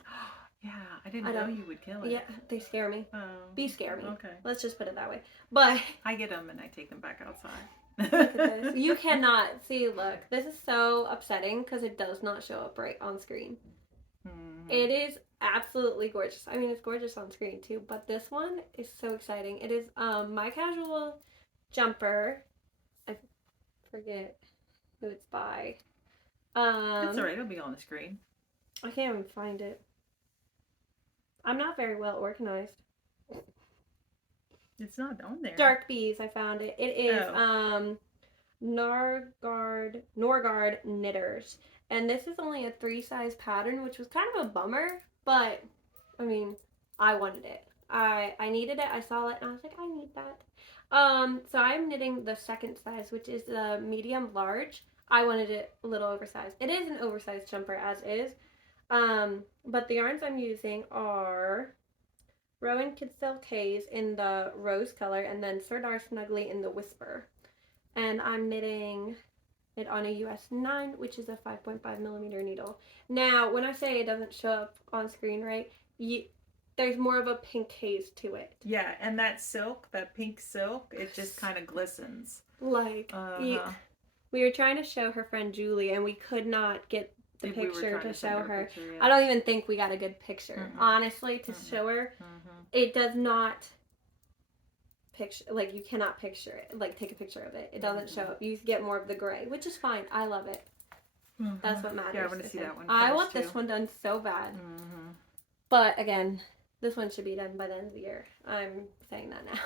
Yeah, I didn't know you would kill it. Yeah, they scare me. Oh, Bees scare me. okay. Let's just put it that way. But I get them and I take them back outside. look at this. You cannot see. Look, this is so upsetting because it does not show up right on screen. Mm-hmm. It is absolutely gorgeous. I mean, it's gorgeous on screen too, but this one is so exciting. It is my casual jumper. I forget who it's by. It's alright, it'll be on the screen. I can't even find it. I'm not very well organized. It's not on there. Dark Bees, I found it. It is Norgard Knitters. And this is only a 3-size pattern, which was kind of a bummer, but I mean, I wanted it. I needed it. I saw it and I was like, I need that. So I'm knitting the second size, which is the medium large. I wanted it a little oversized. It is an oversized jumper as is. But the yarns I'm using are Rowan Kidsilk Haze in the rose color and then Sardar Snuggly in the Whisper. And I'm knitting it on a US 9, which is a 5.5 millimeter needle. Now, when I say it doesn't show up on screen right, there's more of a pink haze to it. Yeah, and that silk, that pink silk, it just kind of glistens. Like, we were trying to show her friend Julie, and we could not get the picture to show her. Picture, yeah. I don't even think we got a good picture, honestly, to show her. It does not picture, like, you cannot picture it, like, take a picture of it. It doesn't show up. You get more of the gray, which is fine. I love it. That's what matters. Yeah, I want to see that one. I want this one done so bad. But again, this one should be done by the end of the year. I'm saying that now.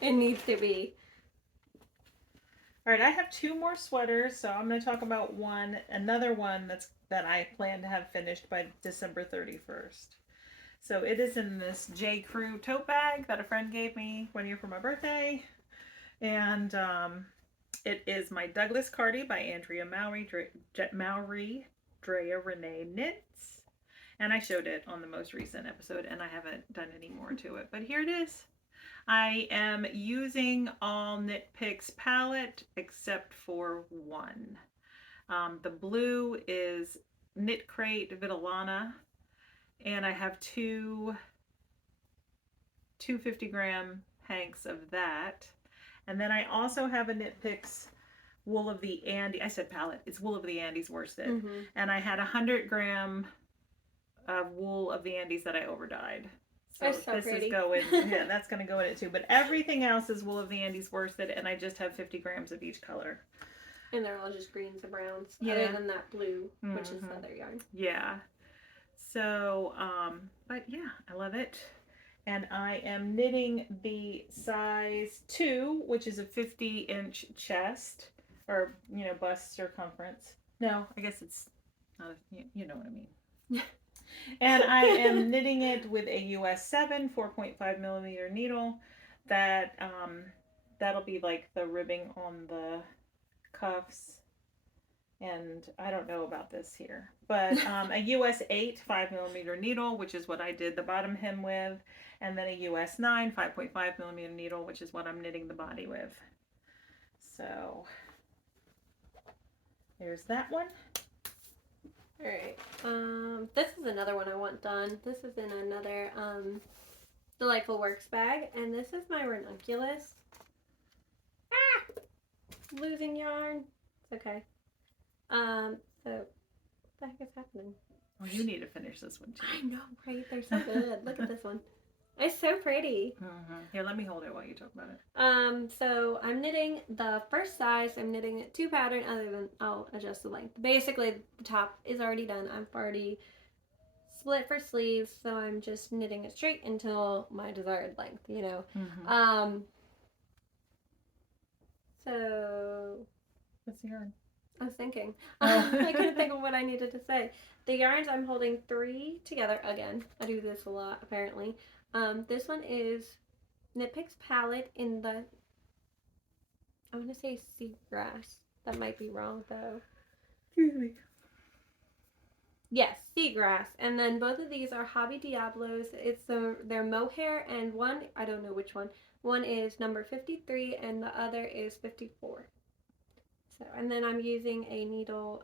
It needs to be. All right, I have 2 more sweaters, so I'm going to talk about another one that I plan to have finished by December 31st. So it is in this J. Crew tote bag that a friend gave me one year for my birthday. And it is my Douglas Cardi by Andrea Mowry, Drea Renee Knits. And I showed it on the most recent episode, and I haven't done any more to it. But here it is. I am using all Knit Picks palette except for one. The blue is Knit Crate Vitellana, and I have two 50-gram hanks of that. And then I also have a Knit Picks Wool of the Andes. I said palette. It's Wool of the Andes worsted. And I had 100-gram of Wool of the Andes that I overdyed. So this pretty. is going, yeah, that's going to go in it too. But everything else is Wool of the Andes worsted, and I just have 50 grams of each color. And they're all just greens and browns, other than that blue, which is the other yarn. Yeah. So, but yeah, I love it. And I am knitting the size 2, which is a 50-inch chest, or, bust circumference. No, I guess it's not, you know what I mean. And I am knitting it with a US 7 4.5 millimeter needle. That'll be like the ribbing on the cuffs. And I don't know about this here, but a US 8 5 millimeter needle, which is what I did the bottom hem with, and then a US 9 5.5 millimeter needle, which is what I'm knitting the body with. So there's that one. Alright, this is another one I want done. This is in another Delightful Works bag, and this is my ranunculus. Losing yarn. It's okay. So what the heck is happening? Oh, you need to finish this one too. I know, right? They're so good. Look at this one. It's so pretty. Here, let me hold it while you talk about it. So I'm knitting the first size. I'm knitting 2 pattern, other than I'll adjust the length. Basically, the top is already done. I've already split for sleeves, so I'm just knitting it straight until my desired length, So what's the yarn? I was thinking. I couldn't think of what I needed to say. The yarns, I'm holding 3 together. Again, I do this a lot, apparently. This one is Knit Picks palette in the, I want to say seagrass. That might be wrong, though. Excuse me. Yes, seagrass. And then both of these are Hobby Diablos. They're mohair, and one, I don't know which one. One is number 53 and the other is 54. So, and then I'm using a needle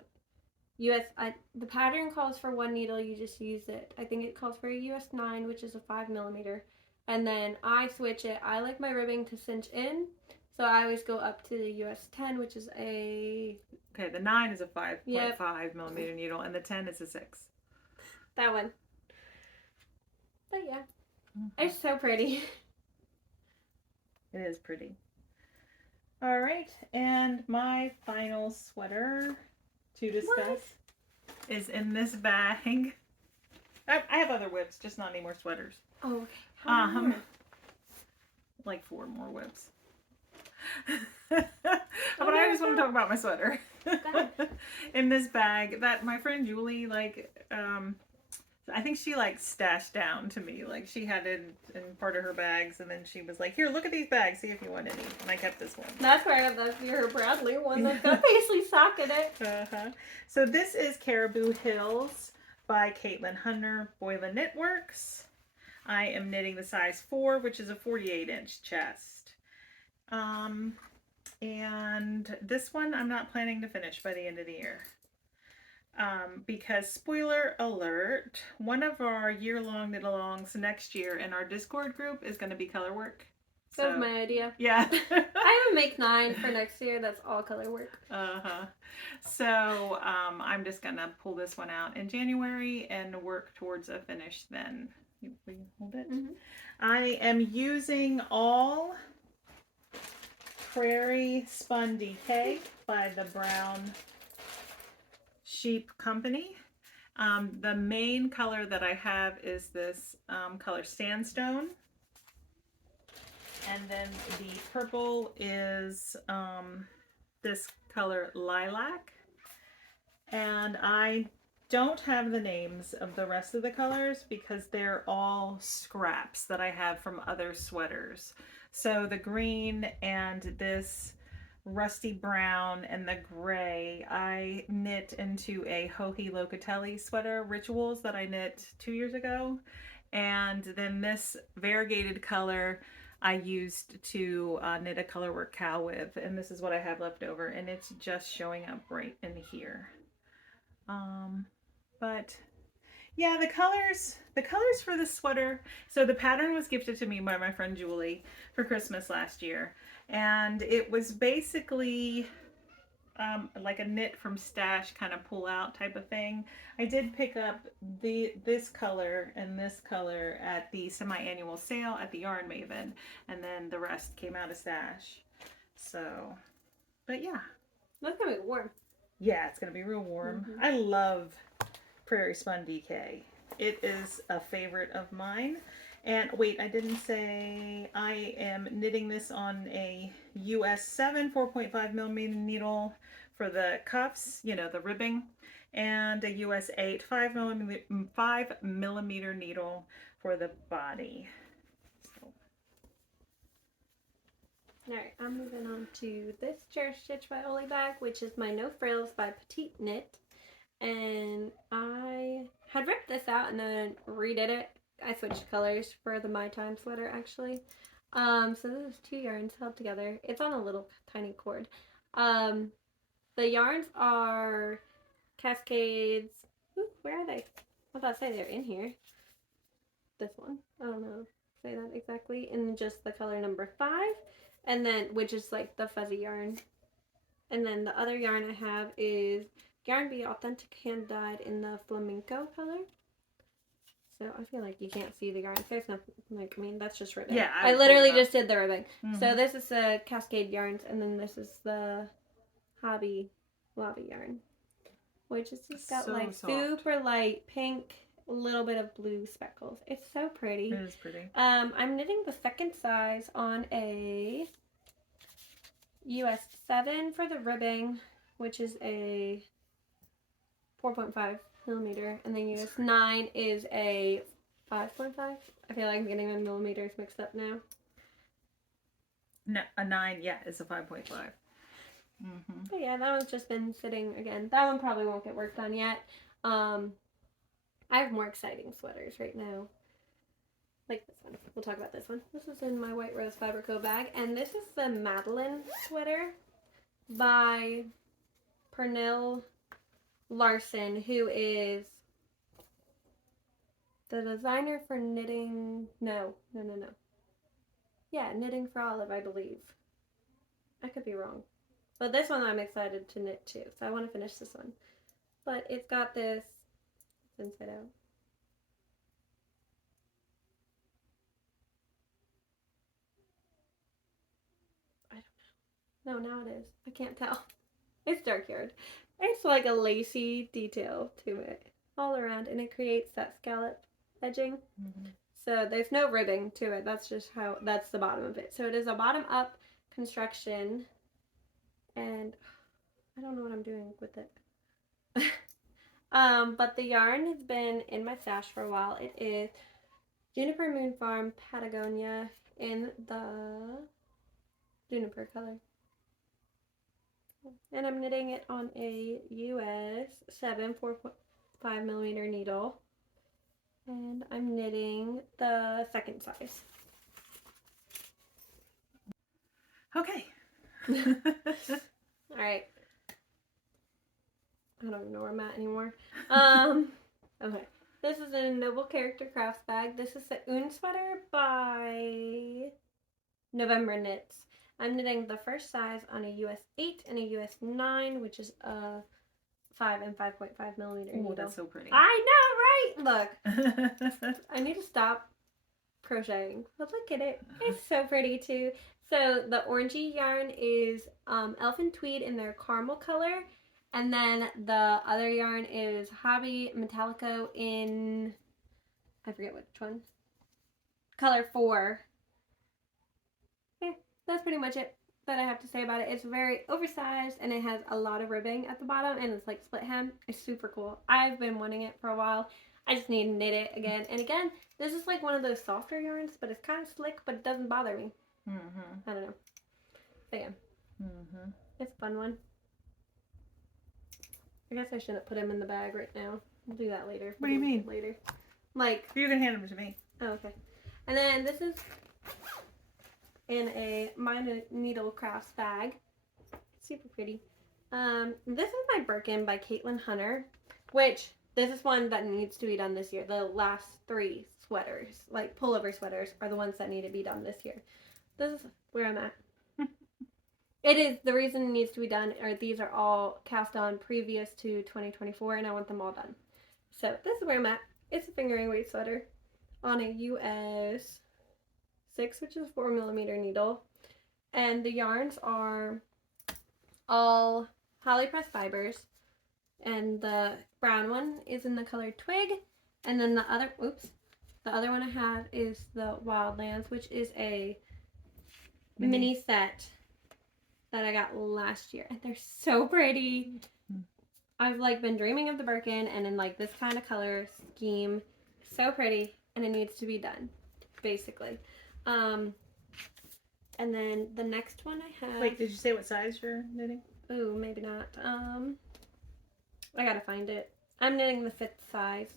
the pattern calls for one needle, you just use it. I think it calls for a US 9, which is a 5mm. And then I switch it. I like my ribbing to cinch in, so I always go up to the US 10, which is a... Okay, the 9 is a 5.5 millimeter needle, and the 10 is a 6. That one. But yeah, it's so pretty. It is pretty. All right, and my final sweater to discuss is in this bag. I have other whips, just not any more sweaters. Oh, okay. How many more? Like 4 more whips. But I just want to talk about my sweater. In this bag that my friend Julie, like, I think she like stashed down to me. Like she had it in part of her bags, and then she was like, "Here, look at these bags. See if you want any." And I kept this one. That's where that's your Bradley one. That's got paisley sock in it. So this is Caribou Hills by Caitlin Hunter, Boylan Knitworks. I am knitting the size 4, which is a 48-inch chest. And this one I'm not planning to finish by the end of the year. Because spoiler alert, one of our year-long knit-alongs next year in our Discord group is going to be color work. So, that was my idea. Yeah. I have a make 9 for next year. That's all color work. So I'm just going to pull this one out in January and work towards a finish then. Will you hold it? Mm-hmm. I am using all Prairie Spun DK by the Brown Sheep Company. The main color that I have is this color Sandstone. And then the purple is this color Lilac. And I don't have the names of the rest of the colors because they're all scraps that I have from other sweaters. So the green and this rusty brown and the gray I knit into a Joji Locatelli sweater, Rituals, that I knit 2 years ago. And then this variegated color I used to knit a colorwork cowl with, and this is what I have left over, and it's just showing up right in here. But yeah, the colors for this sweater, so the pattern was gifted to me by my friend Julie for Christmas last year, and it was basically like a knit from stash kind of pull out type of thing. I did pick up this color and this color at the semi-annual sale at the Yarn Maven, and then the rest came out of stash. So, but yeah. That's gonna be warm. Yeah, it's gonna be real warm. Mm-hmm. I love Prairie Spun DK. It is a favorite of mine. And wait, I didn't say I am knitting this on a US 7 4.5 millimeter needle for the cuffs, you know, the ribbing, and a US 8 5 millimeter needle for the body. So. Alright, I'm moving on to this Chair Stitch by Oli bag, which is my No Frills by Petite Knit. And I had ripped this out and then redid it. I switched colors for the My Time sweater, actually. So this is 2 yarns held together. It's on a little tiny cord. The yarns are Cascades. Ooh, where are they? I was about to say they're in here. This one. I don't know how to say that exactly. And just the color number 5. And then, which is like the fuzzy yarn. And then the other yarn I have is Yarn Bee Authentic Hand Dyed in the Flamenco color. So I feel like you can't see the yarn. There's nothing, like, I mean, that's just ribbing. Yeah, I literally just did the ribbing. Mm-hmm. So this is the Cascade yarns, and then this is the Hobby Lobby yarn, which is just got so like soft. Super light pink, a little bit of blue speckles. It's so pretty. It is pretty. I'm knitting the second size on a US 7 for the ribbing, which is a 4.5 millimeter, and then US 9 is a 5.5. I feel like I'm getting my millimeters mixed up now. No, a 9, yeah, is a 5.5. Mm-hmm. But yeah, that one's just been sitting again. That one probably won't get worked on yet. I have more exciting sweaters right now. Like this one. We'll talk about this one. This is in my White Rose Fabrico bag. And this is the Madeline sweater by Pernell Larson, who is the designer for knitting. No. Yeah, Knitting for Olive, I believe. I could be wrong. But this one I'm excited to knit too. So I want to finish this one. But it's got this, it's inside out. I don't know. No, now it is. I can't tell. It's dark yarn. It's like a lacy detail to it all around, and it creates that scallop edging. So there's no ribbing to it. That's just how, that's the bottom of it. So it is a bottom up construction, and I don't know what I'm doing with it. But the yarn has been in my stash for a while. It is Juniper Moon Farm Patagonia in the juniper color. And I'm knitting it on a US 7 4.5 millimeter needle. And I'm knitting the second size. Okay. Alright. I don't even know where I'm at anymore. Okay. This is a Noble Character Crafts bag. This is the Un sweater by November Knits. I'm knitting the first size on a US 8 and a US 9, which is a 5 and 5.5 millimeter needle. Oh, that's so pretty. I know, right? Look. I need to stop crocheting. But look at it. It's so pretty too. So the orangey yarn is Elfin Tweed in their caramel color. And then the other yarn is Hobby Metallico in, I forget which one, color 4. Yeah, that's pretty much it that I have to say about it. It's very oversized and it has a lot of ribbing at the bottom and it's like split hem. It's super cool. I've been wanting it for a while. I just need to knit it again. And again, this is like one of those softer yarns, but it's kind of slick, but it doesn't bother me. I don't know. But yeah. It's a fun one. I guess I shouldn't put him in the bag right now. We'll do that later. What do you mean? Later. Like. You can hand them to me. Oh, okay. And then this is in a My Needle Crafts bag. Super pretty. This is my Birkin by Caitlin Hunter, which this is one that needs to be done this year. The last 3 sweaters, like pullover sweaters, are the ones that need to be done this year. This is where I'm at. It is, the reason it needs to be done are these are all cast on previous to 2024 and I want them all done. So this is where I'm at. It's a fingering weight sweater on a US 6, which is 4 millimeter needle. And the yarns are all Holly Press fibers. And the brown one is in the color Twig. And then the other one I have is the Wildlands, which is a mini set that I got last year, and they're so pretty. I've like been dreaming of the Birkin and in like this kind of color scheme. So pretty, and it needs to be done, basically. And then the next one I have. Wait, did you say what size you're knitting? Ooh, maybe not. I gotta find it. I'm knitting the 5th size.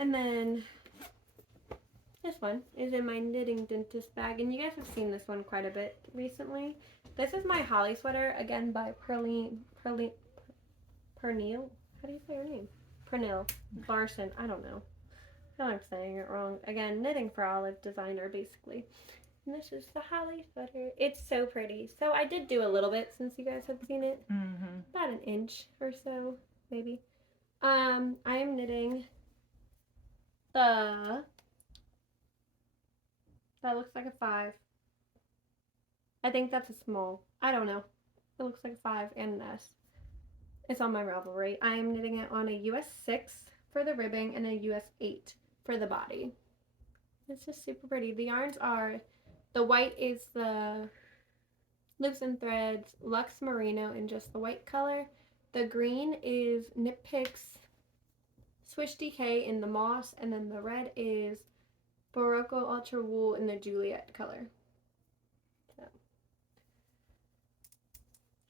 And then this one is in my Knitting Dentist bag, and you guys have seen this one quite a bit recently. This is my Holly sweater, again by Pernell. How do you say her name? Pernell Larson. I don't know. I feel like I'm saying it wrong. Again, Knitting for Olive designer, basically. And this is the Holly sweater. It's so pretty. So I did do a little bit since you guys have seen it. About an inch or so, maybe. I am knitting the... That looks like a 5. I think that's a small. I don't know. It looks like a 5 and an S. It's on my Ravelry. I am knitting it on a US 6 for the ribbing and a US 8 for the body. It's just super pretty. The yarns are, the white is the Loops and Threads Luxe Merino in just the white color. The green is Knit Picks Swish DK in the moss, and then the red is Barocco Ultra Wool in the Juliet color. So.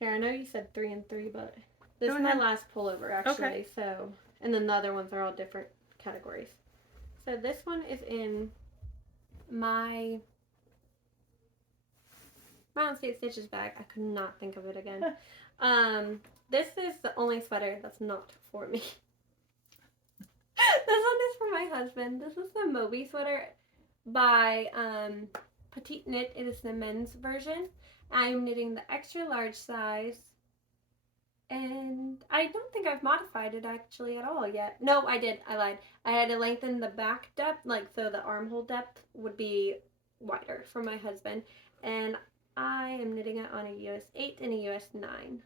Here, I know you said 3 and 3, but this is my last pullover actually. Okay. So And then the other ones are all different categories. So this one is in my Mountain State Stitches bag. I could not think of it again. This is the only sweater that's not for me. This one is for my husband. This is the Moby sweater by Petite Knit. It is the men's version. I'm knitting the extra large size. And I don't think I've modified it actually at all yet. No, I did. I lied. I had to lengthen the back depth, like so the armhole depth would be wider for my husband. And I am knitting it on a US 8 and a US 9.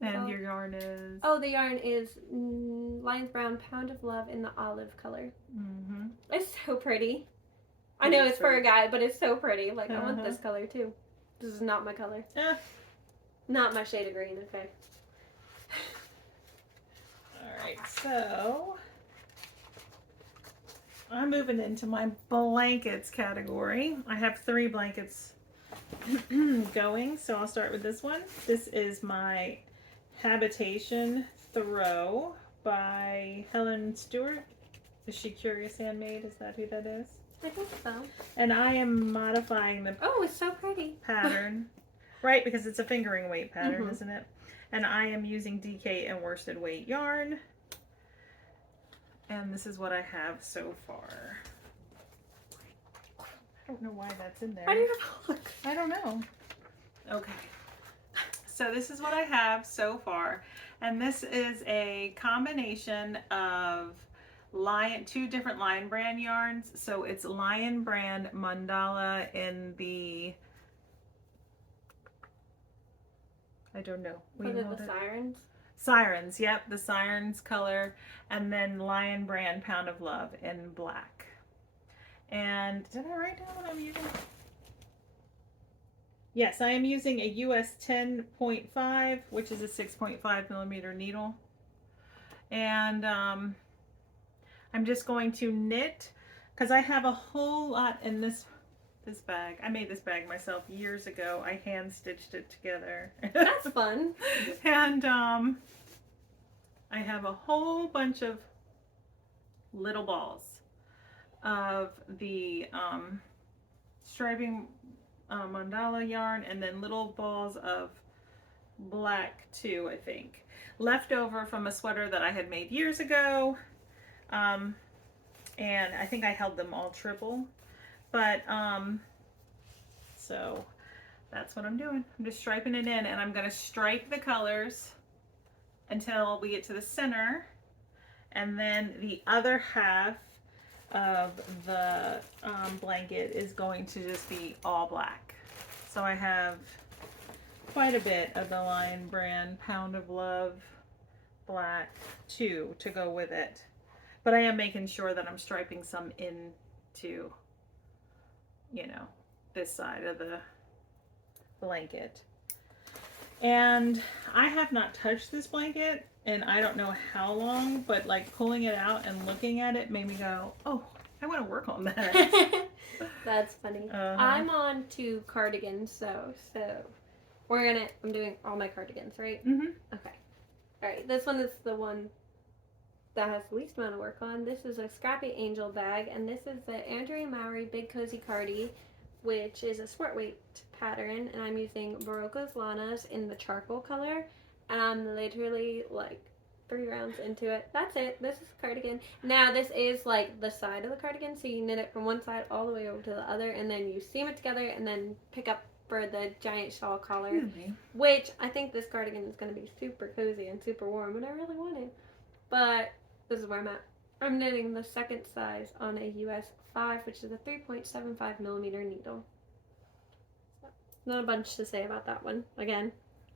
And your yarn is? Oh, the yarn is Lions Brown Pound of Love in the olive color. Mm-hmm. It's so pretty. I know it's for a guy, but it's so pretty. Like, I want this color too. This is not my color. Not my shade of green, okay. Alright, so I'm moving into my blankets category. I have 3 blankets going, so I'll start with this one. This is my Habitation Throw by Helen Stewart. Is she Curious Handmade? Is that who that is? I think so. And I am modifying the it's so pretty. Pattern. Right, because it's a fingering weight pattern, isn't it? And I am using DK and worsted weight yarn. And this is what I have so far. I don't know why that's in there. How do you look? I don't know. Okay. So this is what I have so far. And this is a combination of 2 different Lion Brand yarns. So it's Lion Brand Mandala in the... I don't know. What are the Sirens? Sirens, yep, the Sirens color, and then Lion Brand Pound of Love in black. And did I write down what I'm using? Yes, I am using a US 10.5, which is a 6.5 millimeter needle. And I'm just going to knit, because I have a whole lot in this bag. I made this bag myself years ago. I hand stitched it together. That's fun. And I have a whole bunch of little balls of the striping mandala yarn, and then little balls of black too, I think, left over from a sweater that I had made years ago. And I think I held them all triple. But, so that's what I'm doing. I'm just striping it in, and I'm going to stripe the colors until we get to the center. And then the other half of the blanket is going to just be all black. So I have quite a bit of the Lion Brand Pound of Love black too to go with it. But I am making sure that I'm striping some into, you know, this side of the blanket. And I have not touched this blanket and I don't know how long, but like pulling it out and looking at it made me go, oh, I want to work on that. That's funny. I'm on to cardigans, so I'm doing all my cardigans, right? Mm-hmm. Okay. All right, this one is the one that has the least amount of work on. This is a Scrappy Angel bag, and this is the Andrea Mowry Big Cozy Cardi, which is a sport weight pattern, and I'm using Barocco's Lanas in the charcoal color, and I'm literally like 3 rounds into it. That's it. This is a cardigan. Now this is like the side of the cardigan, so you knit it from one side all the way over to the other, and then you seam it together and then pick up for the giant shawl collar, which I think this cardigan is going to be super cozy and super warm, and I really want it. But this is where I'm at. I'm knitting the second size on a US 5, which is a 3.75 millimeter needle. Not a bunch to say about that one. Again,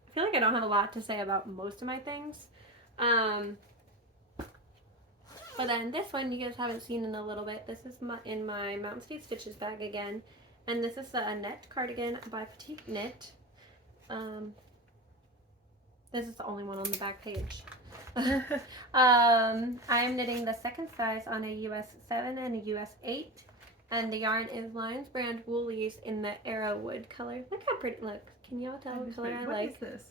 I feel like I don't have a lot to say about most of my things. But then this one you guys haven't seen in a little bit. This is in my Mountain State Stitches bag again. And this is the Annette cardigan by Petite Knit. This is the only one on the back page. I am knitting the second size on a US 7 and a US 8. And the yarn is Lions Brand Woolies in the Arrowwood color. Look how pretty. Look, can y'all tell what color I like? What is this?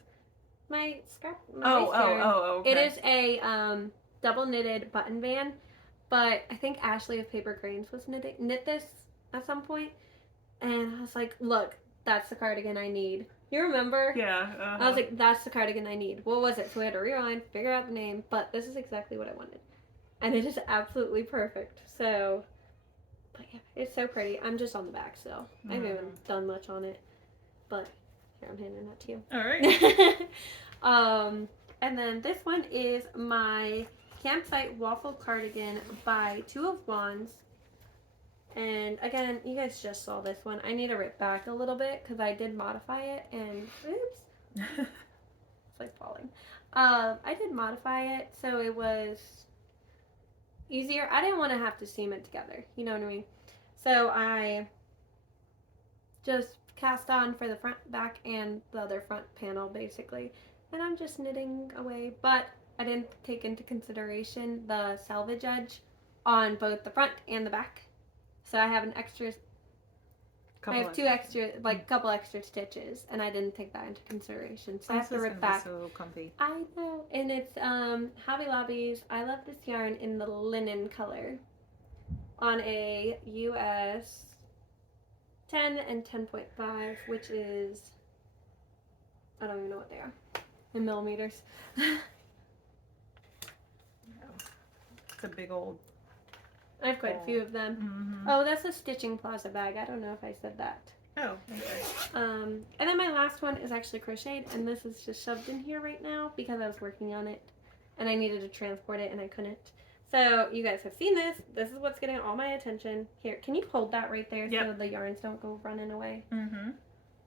my scrap. Oh, waist oh, yarn. oh, okay. It is a double knitted button band, but I think Ashley of Paper Cranes was knit this at some point, and I was like, look, that's the cardigan I need. You remember? Yeah. I was like, that's the cardigan I need. What was it? So we had to rewind, figure out the name, but this is exactly what I wanted. And it is absolutely perfect. So, but yeah, it's so pretty. I'm just on the back still. I haven't even done much on it. But here, I'm handing that to you. All right. And then this one is my Campsite Waffle Cardigan by Two of Wands. And again, you guys just saw this one. I need to rip back a little bit because I did modify it and oops. It's like falling. I did modify it so it was easier. I didn't want to have to seam it together. You know what I mean? So I just cast on for the front, back, and the other front panel basically. And I'm just knitting away. But I didn't take into consideration the selvage edge on both the front and the back. So I have an extra, I have two extra, like couple extra stitches, and I didn't take that into consideration. So I have to rip back. So comfy. I know, and it's Hobby Lobby's. I love this yarn in the linen color, on a US 10 and 10.5, which is, I don't even know what they are in millimeters. It's a big old. I have quite a few of them. Mm-hmm. Oh, that's a Stitching Plaza bag. I don't know if I said that. Oh, okay. And then my last one is actually crocheted, and this is just shoved in here right now because I was working on it, and I needed to transport it, and I couldn't. So you guys have seen this. This is what's getting all my attention. Here, can you hold that right there so the yarns don't go running away? Mm-hmm.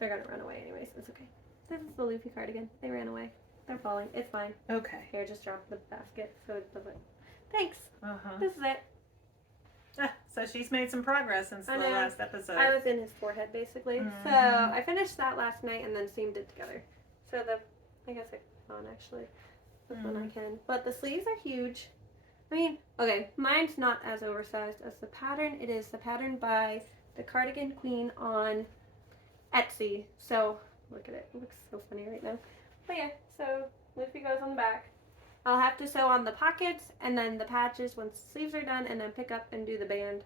They're gonna run away anyways. It's okay. This is the Loopy cardigan. They ran away. They're falling. It's fine. Okay. Here, just drop the basket so it doesn't. Thanks. Uh-huh. This is it. So she's made some progress since the last episode. I was in his forehead basically. Mm-hmm. So I finished that last night and then seamed it together. So I guess I can on actually. This one I can. But the sleeves are huge. I mean, okay, mine's not as oversized as the pattern. It is the pattern by the Cardigan Queen on Etsy. So look at it. It looks so funny right now. But yeah, so Luffy goes on the back. I'll have to sew on the pockets and then the patches once the sleeves are done, and then pick up and do the band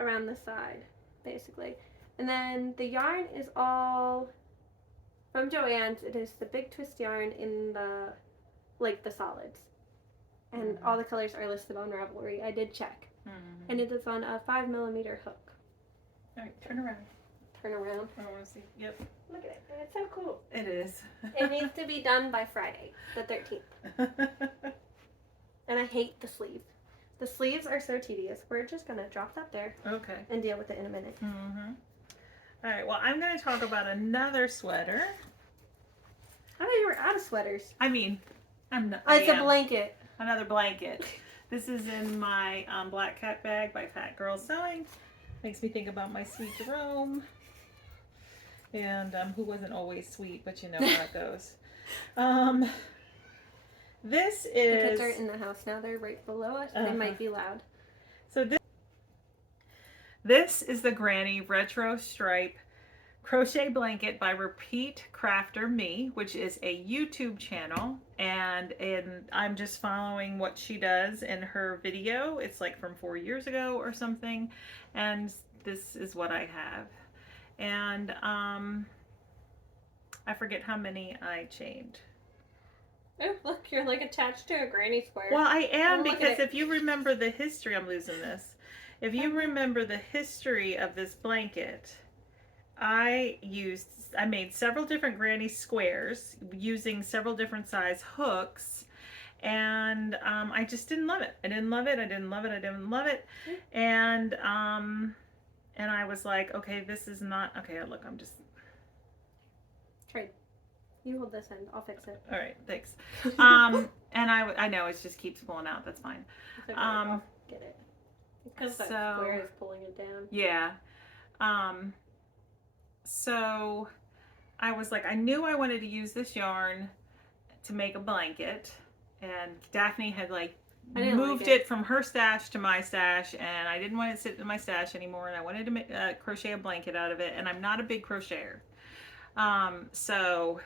around the side, basically. And then the yarn is all from Joann's. It is the big twist yarn in the, like the solids. And all the colors are listed on Ravelry. I did check. And it is on a 5mm hook. All right, turn around. Turn around. I want to see. Yep. Look at it. It's so cool. It is. It needs to be done by Friday, the 13th. And I hate the sleeve. The sleeves are so tedious. We're just going to drop that there. Okay. And deal with it in a minute. Mm-hmm. All right, well, I'm going to talk about another sweater. I thought you were out of sweaters. I mean, I'm not. It's a blanket. Another blanket. This is in my Black Cat bag by Fat Girl Sewing. Makes me think about my sweet Jerome. And who wasn't always sweet, but you know how it goes. This is... The kids are in the house now. They're right below us. They might be loud. So this is the Granny Retro Stripe Crochet Blanket by Repeat Crafter Me, which is a YouTube channel. And I'm just following what she does in her video. It's like from 4 years ago or something. And this is what I have. And I forget how many I chained. Oh, look, you're like attached to a granny square. Well, I am, because if you remember the history, I'm losing this. If you remember the history of this blanket, I made several different granny squares using several different size hooks. And I just didn't love it. I didn't love it. I didn't love it. I didn't love it. And I was like, okay, this is not, okay, look, I'm just. Trade. You hold this end. I'll fix it. All right, thanks. And I know it just keeps pulling out. That's fine. It's okay. I'll get it. Because that square is pulling it down. Yeah. So I was like, I knew I wanted to use this yarn to make a blanket. And Daphne had like moved it from her stash to my stash, and I didn't want it to sit in my stash anymore, and I wanted to crochet a blanket out of it, and I'm not a big crocheter. So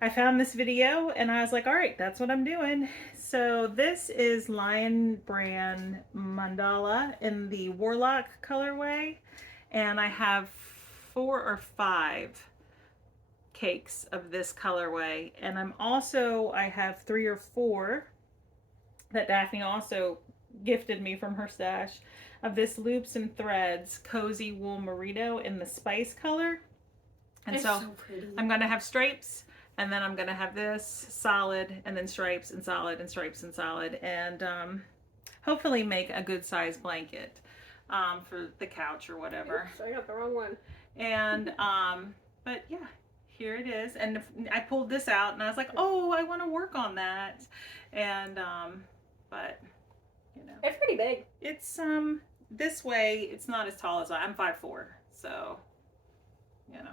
I found this video and I was like, all right, that's what I'm doing. So this is Lion Brand Mandala in the Warlock colorway. And I have 4 or 5 cakes of this colorway. And I have 3 or 4 that Daphne also gifted me from her stash of this Loops and Threads Cozy Wool Merino in the spice color. And so pretty. I'm going to have stripes, and then I'm going to have this solid, and then stripes and solid and stripes and solid, and hopefully make a good size blanket for the couch or whatever. Oops, I got the wrong one. And but yeah, here it is. And I pulled this out and I was like, oh, I want to work on that. And but you know, it's pretty big. It's this way it's not as tall as I'm 5'4", so you know.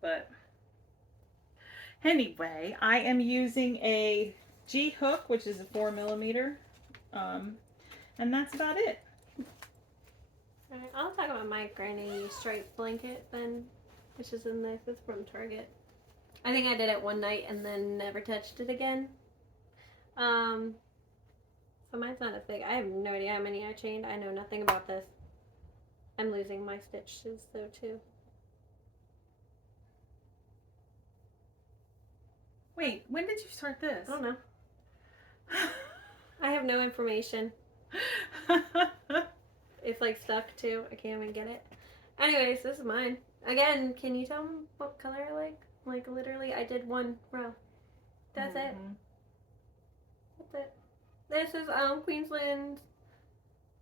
But anyway, I am using a G hook, which is a 4mm, and that's about it. Alright, I'll talk about my granny striped blanket then, which is in this. It's from Target. I think I did it one night and then never touched it again. So mine's not as big. I have no idea how many I chained. I know nothing about this. I'm losing my stitches though too. Wait, when did you start this? I don't know. I have no information. It's like stuck too. I can't even get it. Anyways, this is mine. Again, can you tell me what color I like? Like literally, I did one row. That's it. That's it. This is Queensland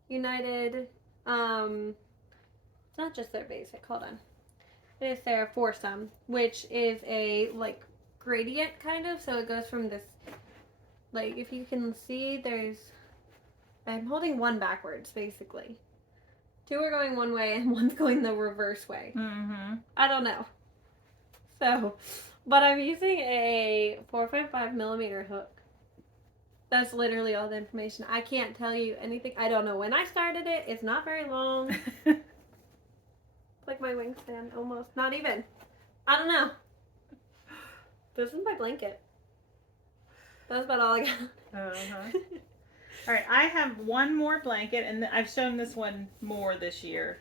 United. It's not just their basic. Hold on. It is their foursome, which is a like gradient kind of. So it goes from this, like if you can see, I'm holding one backwards basically. 2 are going one way and 1's going the reverse way. I don't know. So, but I'm using a 4.5mm hook. That's literally all the information. I can't tell you anything. I don't know when I started it. It's not very long. It's like my wingspan almost. Not even. I don't know. This is my blanket. That's about all I got. All right, I have one more blanket, and I've shown this one more this year.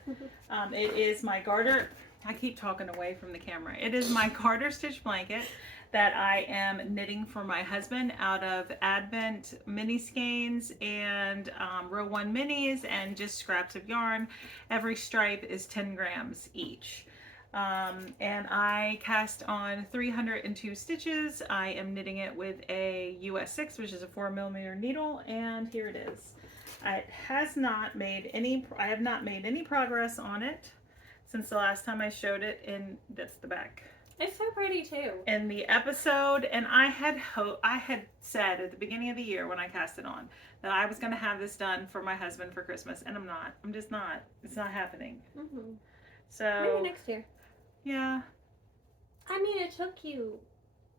It is my garter. I keep talking away from the camera. It is my garter stitch blanket that I am knitting for my husband out of Advent mini skeins and row 1 minis and just scraps of yarn. Every stripe is 10 grams each. And I cast on 302 stitches. I am knitting it with a US 6, which is a 4mm needle, and here it is. I have not made any progress on it since the last time I showed it in, that's the back. It's so pretty too. In the episode, and I had said at the beginning of the year when I cast it on that I was going to have this done for my husband for Christmas, and I'm not. I'm just not. It's not happening. So maybe next year. Yeah. I mean, it took you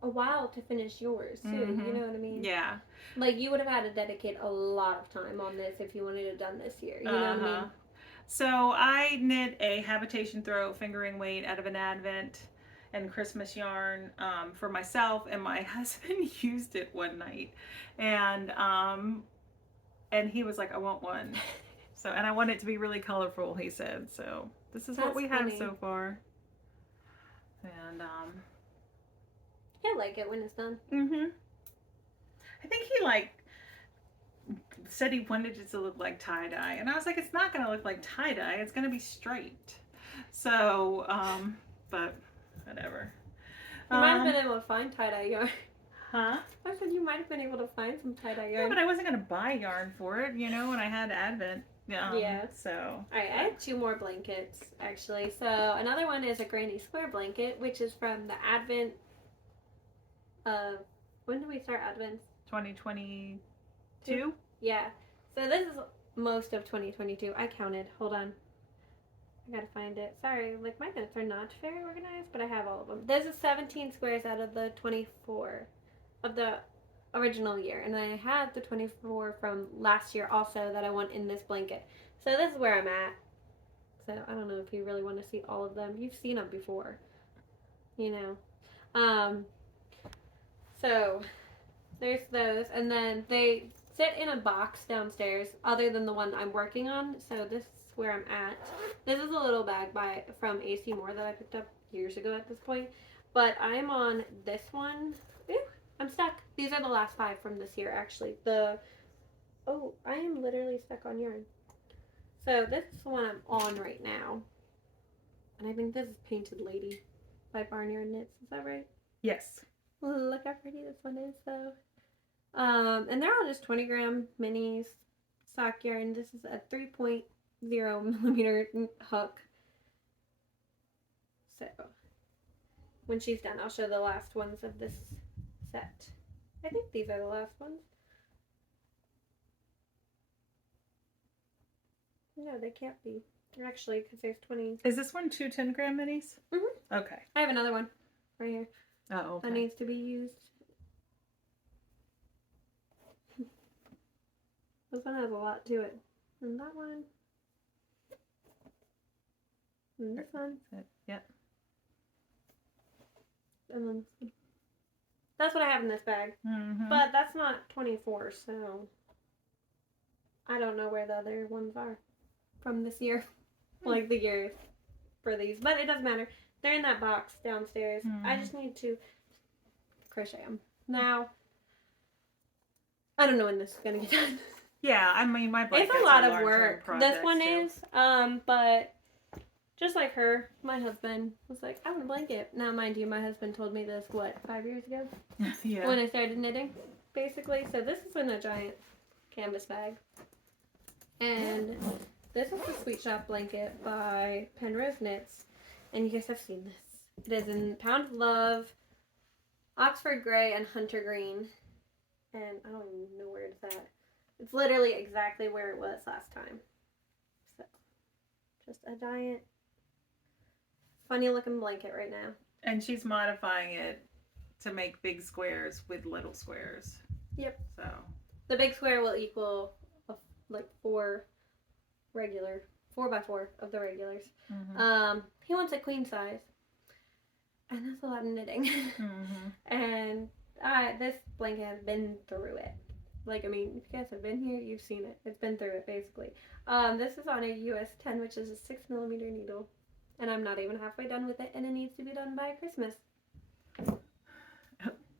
a while to finish yours too. You know what I mean? Yeah. Like you would have had to dedicate a lot of time on this if you wanted it done this year. You know what I mean? So I knit a habitation throw fingering weight out of an Advent and Christmas yarn for myself, and my husband used it one night, and he was like, I want one. So, and I want it to be really colorful, he said. So this is what we have so far. And I like it when it's done. I think he said he wanted it to look like tie-dye, and I was like, it's not gonna look like tie-dye, it's gonna be striped. So but whatever. You might have been able to find tie-dye yarn. Huh? I said you might have been able to find some tie-dye yarn. Yeah, but I wasn't gonna buy yarn for it, you know, when I had Advent. Yeah. So. Alright, I have 2 more blankets actually. So another one is a granny square blanket, which is from the Advent. When did we start Advent? 2022. Yeah. So this is most of 2022. I counted. Hold on. I gotta find it. Sorry, like my notes are not very organized, but I have all of them. There's 17 squares out of the 24 of the original year, and I have the 24 from last year also that I want in this blanket. So this is where I'm at. So I don't know if you really want to see all of them. You've seen them before, you know. So there's those, and then they sit in a box downstairs other than the one I'm working on. So this is where I'm at. This is a little bag from AC Moore that I picked up years ago at this point, but I'm on this one. Ooh, I'm stuck. These are the last 5 from this year, actually. I am literally stuck on yarn. So this is the one I'm on right now, and I think this is Painted Lady by Barnyard Knits. Is that right? Yes. Look how pretty this one is, though. And they're all just 20-gram minis, sock yarn. This is a 3.0 millimeter hook. So when she's done, I'll show the last ones of this set. I think these are the last ones. No, they can't be. Actually, because there's 20. Is this one 2 10-gram minis? Mm-hmm. Okay. I have another one right here. Oh, okay. That needs to be used. This one has a lot to it. And that one. And this one. Yep. And then this one. That's what I have in this bag. Mm-hmm. But that's not 24, so I don't know where the other ones are from this year. Like the year for these. But it doesn't matter. They're in that box downstairs. I just need to crochet them. Now, I don't know when this is going to get done. Yeah, I mean, my blankets it's a lot are of work. This one too. is, but just like her, my husband was like, I want a blanket. Now, mind you, my husband told me this, 5 years ago? Yeah. When I started knitting, basically. So this is in a giant canvas bag. And this is the Sweet Shop blanket by Penrose Knits. And you guys have seen this. It is in Pound of Love, Oxford Grey, and Hunter Green. And I don't even know where it's at. It's literally exactly where it was last time. So, just a giant, funny looking blanket right now. And she's modifying it to make big squares with little squares. Yep. So. The big square will equal like 4 by 4 of the regulars. Mm-hmm. He wants a queen size. And that's a lot of knitting. Mm-hmm. And this blanket has been through it. Like, I mean, if you guys have been here, you've seen it. It's been through it, basically. This is on a US 10, which is a 6mm needle. And I'm not even halfway done with it, and it needs to be done by Christmas. Oh,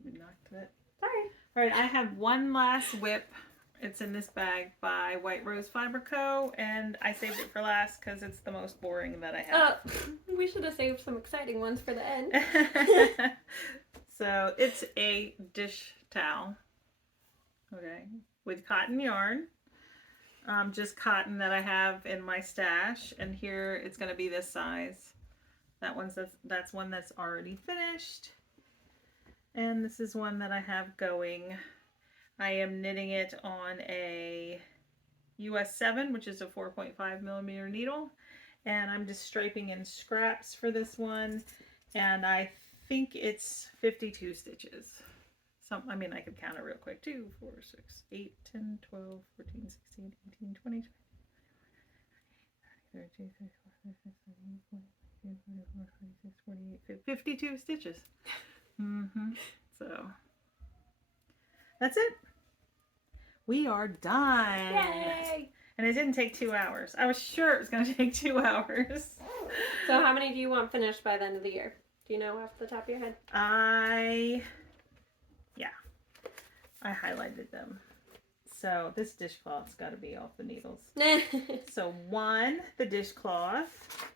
we knocked it. Sorry. All right, I have one last WIP. It's in this bag by White Rose Fiber Co. And I saved it for last because it's the most boring that I have. We should have saved some exciting ones for the end. So it's a dish towel. Okay, with cotton yarn. Just cotton that I have in my stash. And here it's going to be this size. That's one that's already finished. And this is one that I have going. I am knitting it on a US 7, which is a 4.5mm needle. And I'm just striping in scraps for this one. And I think it's 52 stitches. I mean, I could count it real quick. 2, 4, 6, 8, 10, 12, 14, 16, 18, 20, 22, 52 stitches. So that's it. We are done. Yay! And it didn't take 2 hours. I was sure it was going to take 2 hours. So how many do you want finished by the end of the year? Do you know off the top of your head? I highlighted them. So this dishcloth's got to be off the needles. So 1, the dishcloth.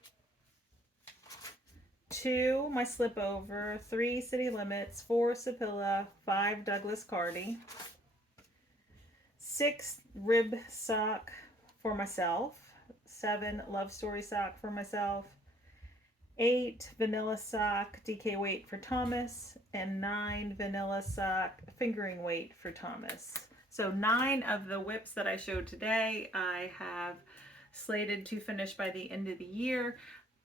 2, my slip over. 3, City Limits. 4, Sapilla. 5, Douglas Cardi. 6, rib sock for myself. 7, love story sock for myself. 8, vanilla sock DK weight for Thomas, and 9, vanilla sock fingering weight for Thomas. So 9 of the WIPs that I showed today I have slated to finish by the end of the year,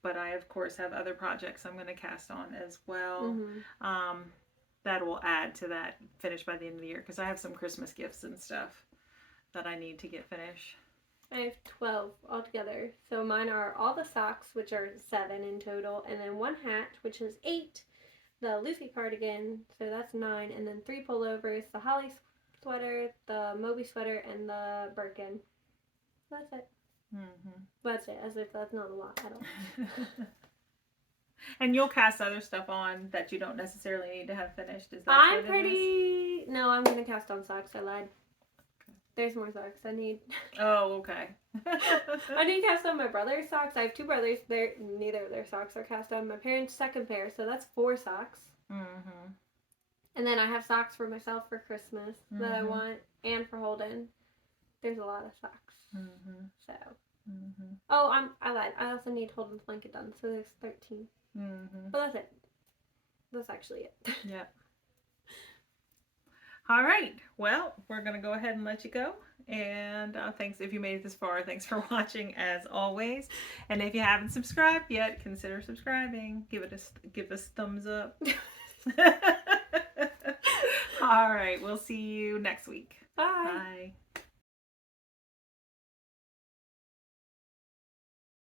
but I of course have other projects I'm going to cast on as well. That will add to that finish by the end of the year because I have some Christmas gifts and stuff that I need to get finished. I have 12 altogether. So mine are all the socks, which are 7 in total, and then 1 hat, which is 8, the Lucy cardigan, so that's 9, and then 3 pullovers, the Holly sweater, the Moby sweater, and the Birkin. That's it. Mm-hmm. That's it, as if that's not a lot at all. And you'll cast other stuff on that you don't necessarily need to have finished. Is that I'm pretty... No, I'm going to cast on socks. I lied. There's more socks I need. Oh, okay. I need to cast on my brother's socks. I have 2 brothers. Neither of their socks are cast on. My parents' second pair, so that's 4 socks. Mm-hmm. And then I have socks for myself for Christmas that I want, and for Holden. There's a lot of socks. Mm-hmm. So. Mm-hmm. Oh, I lied. I also need Holden's blanket done, so there's 13. Mm-hmm. But that's it. That's actually it. Yeah. All right. Well, we're going to go ahead and let you go. And thanks if you made it this far. Thanks for watching as always. And if you haven't subscribed yet, consider subscribing. Give us thumbs up. All right. We'll see you next week. Bye. Bye.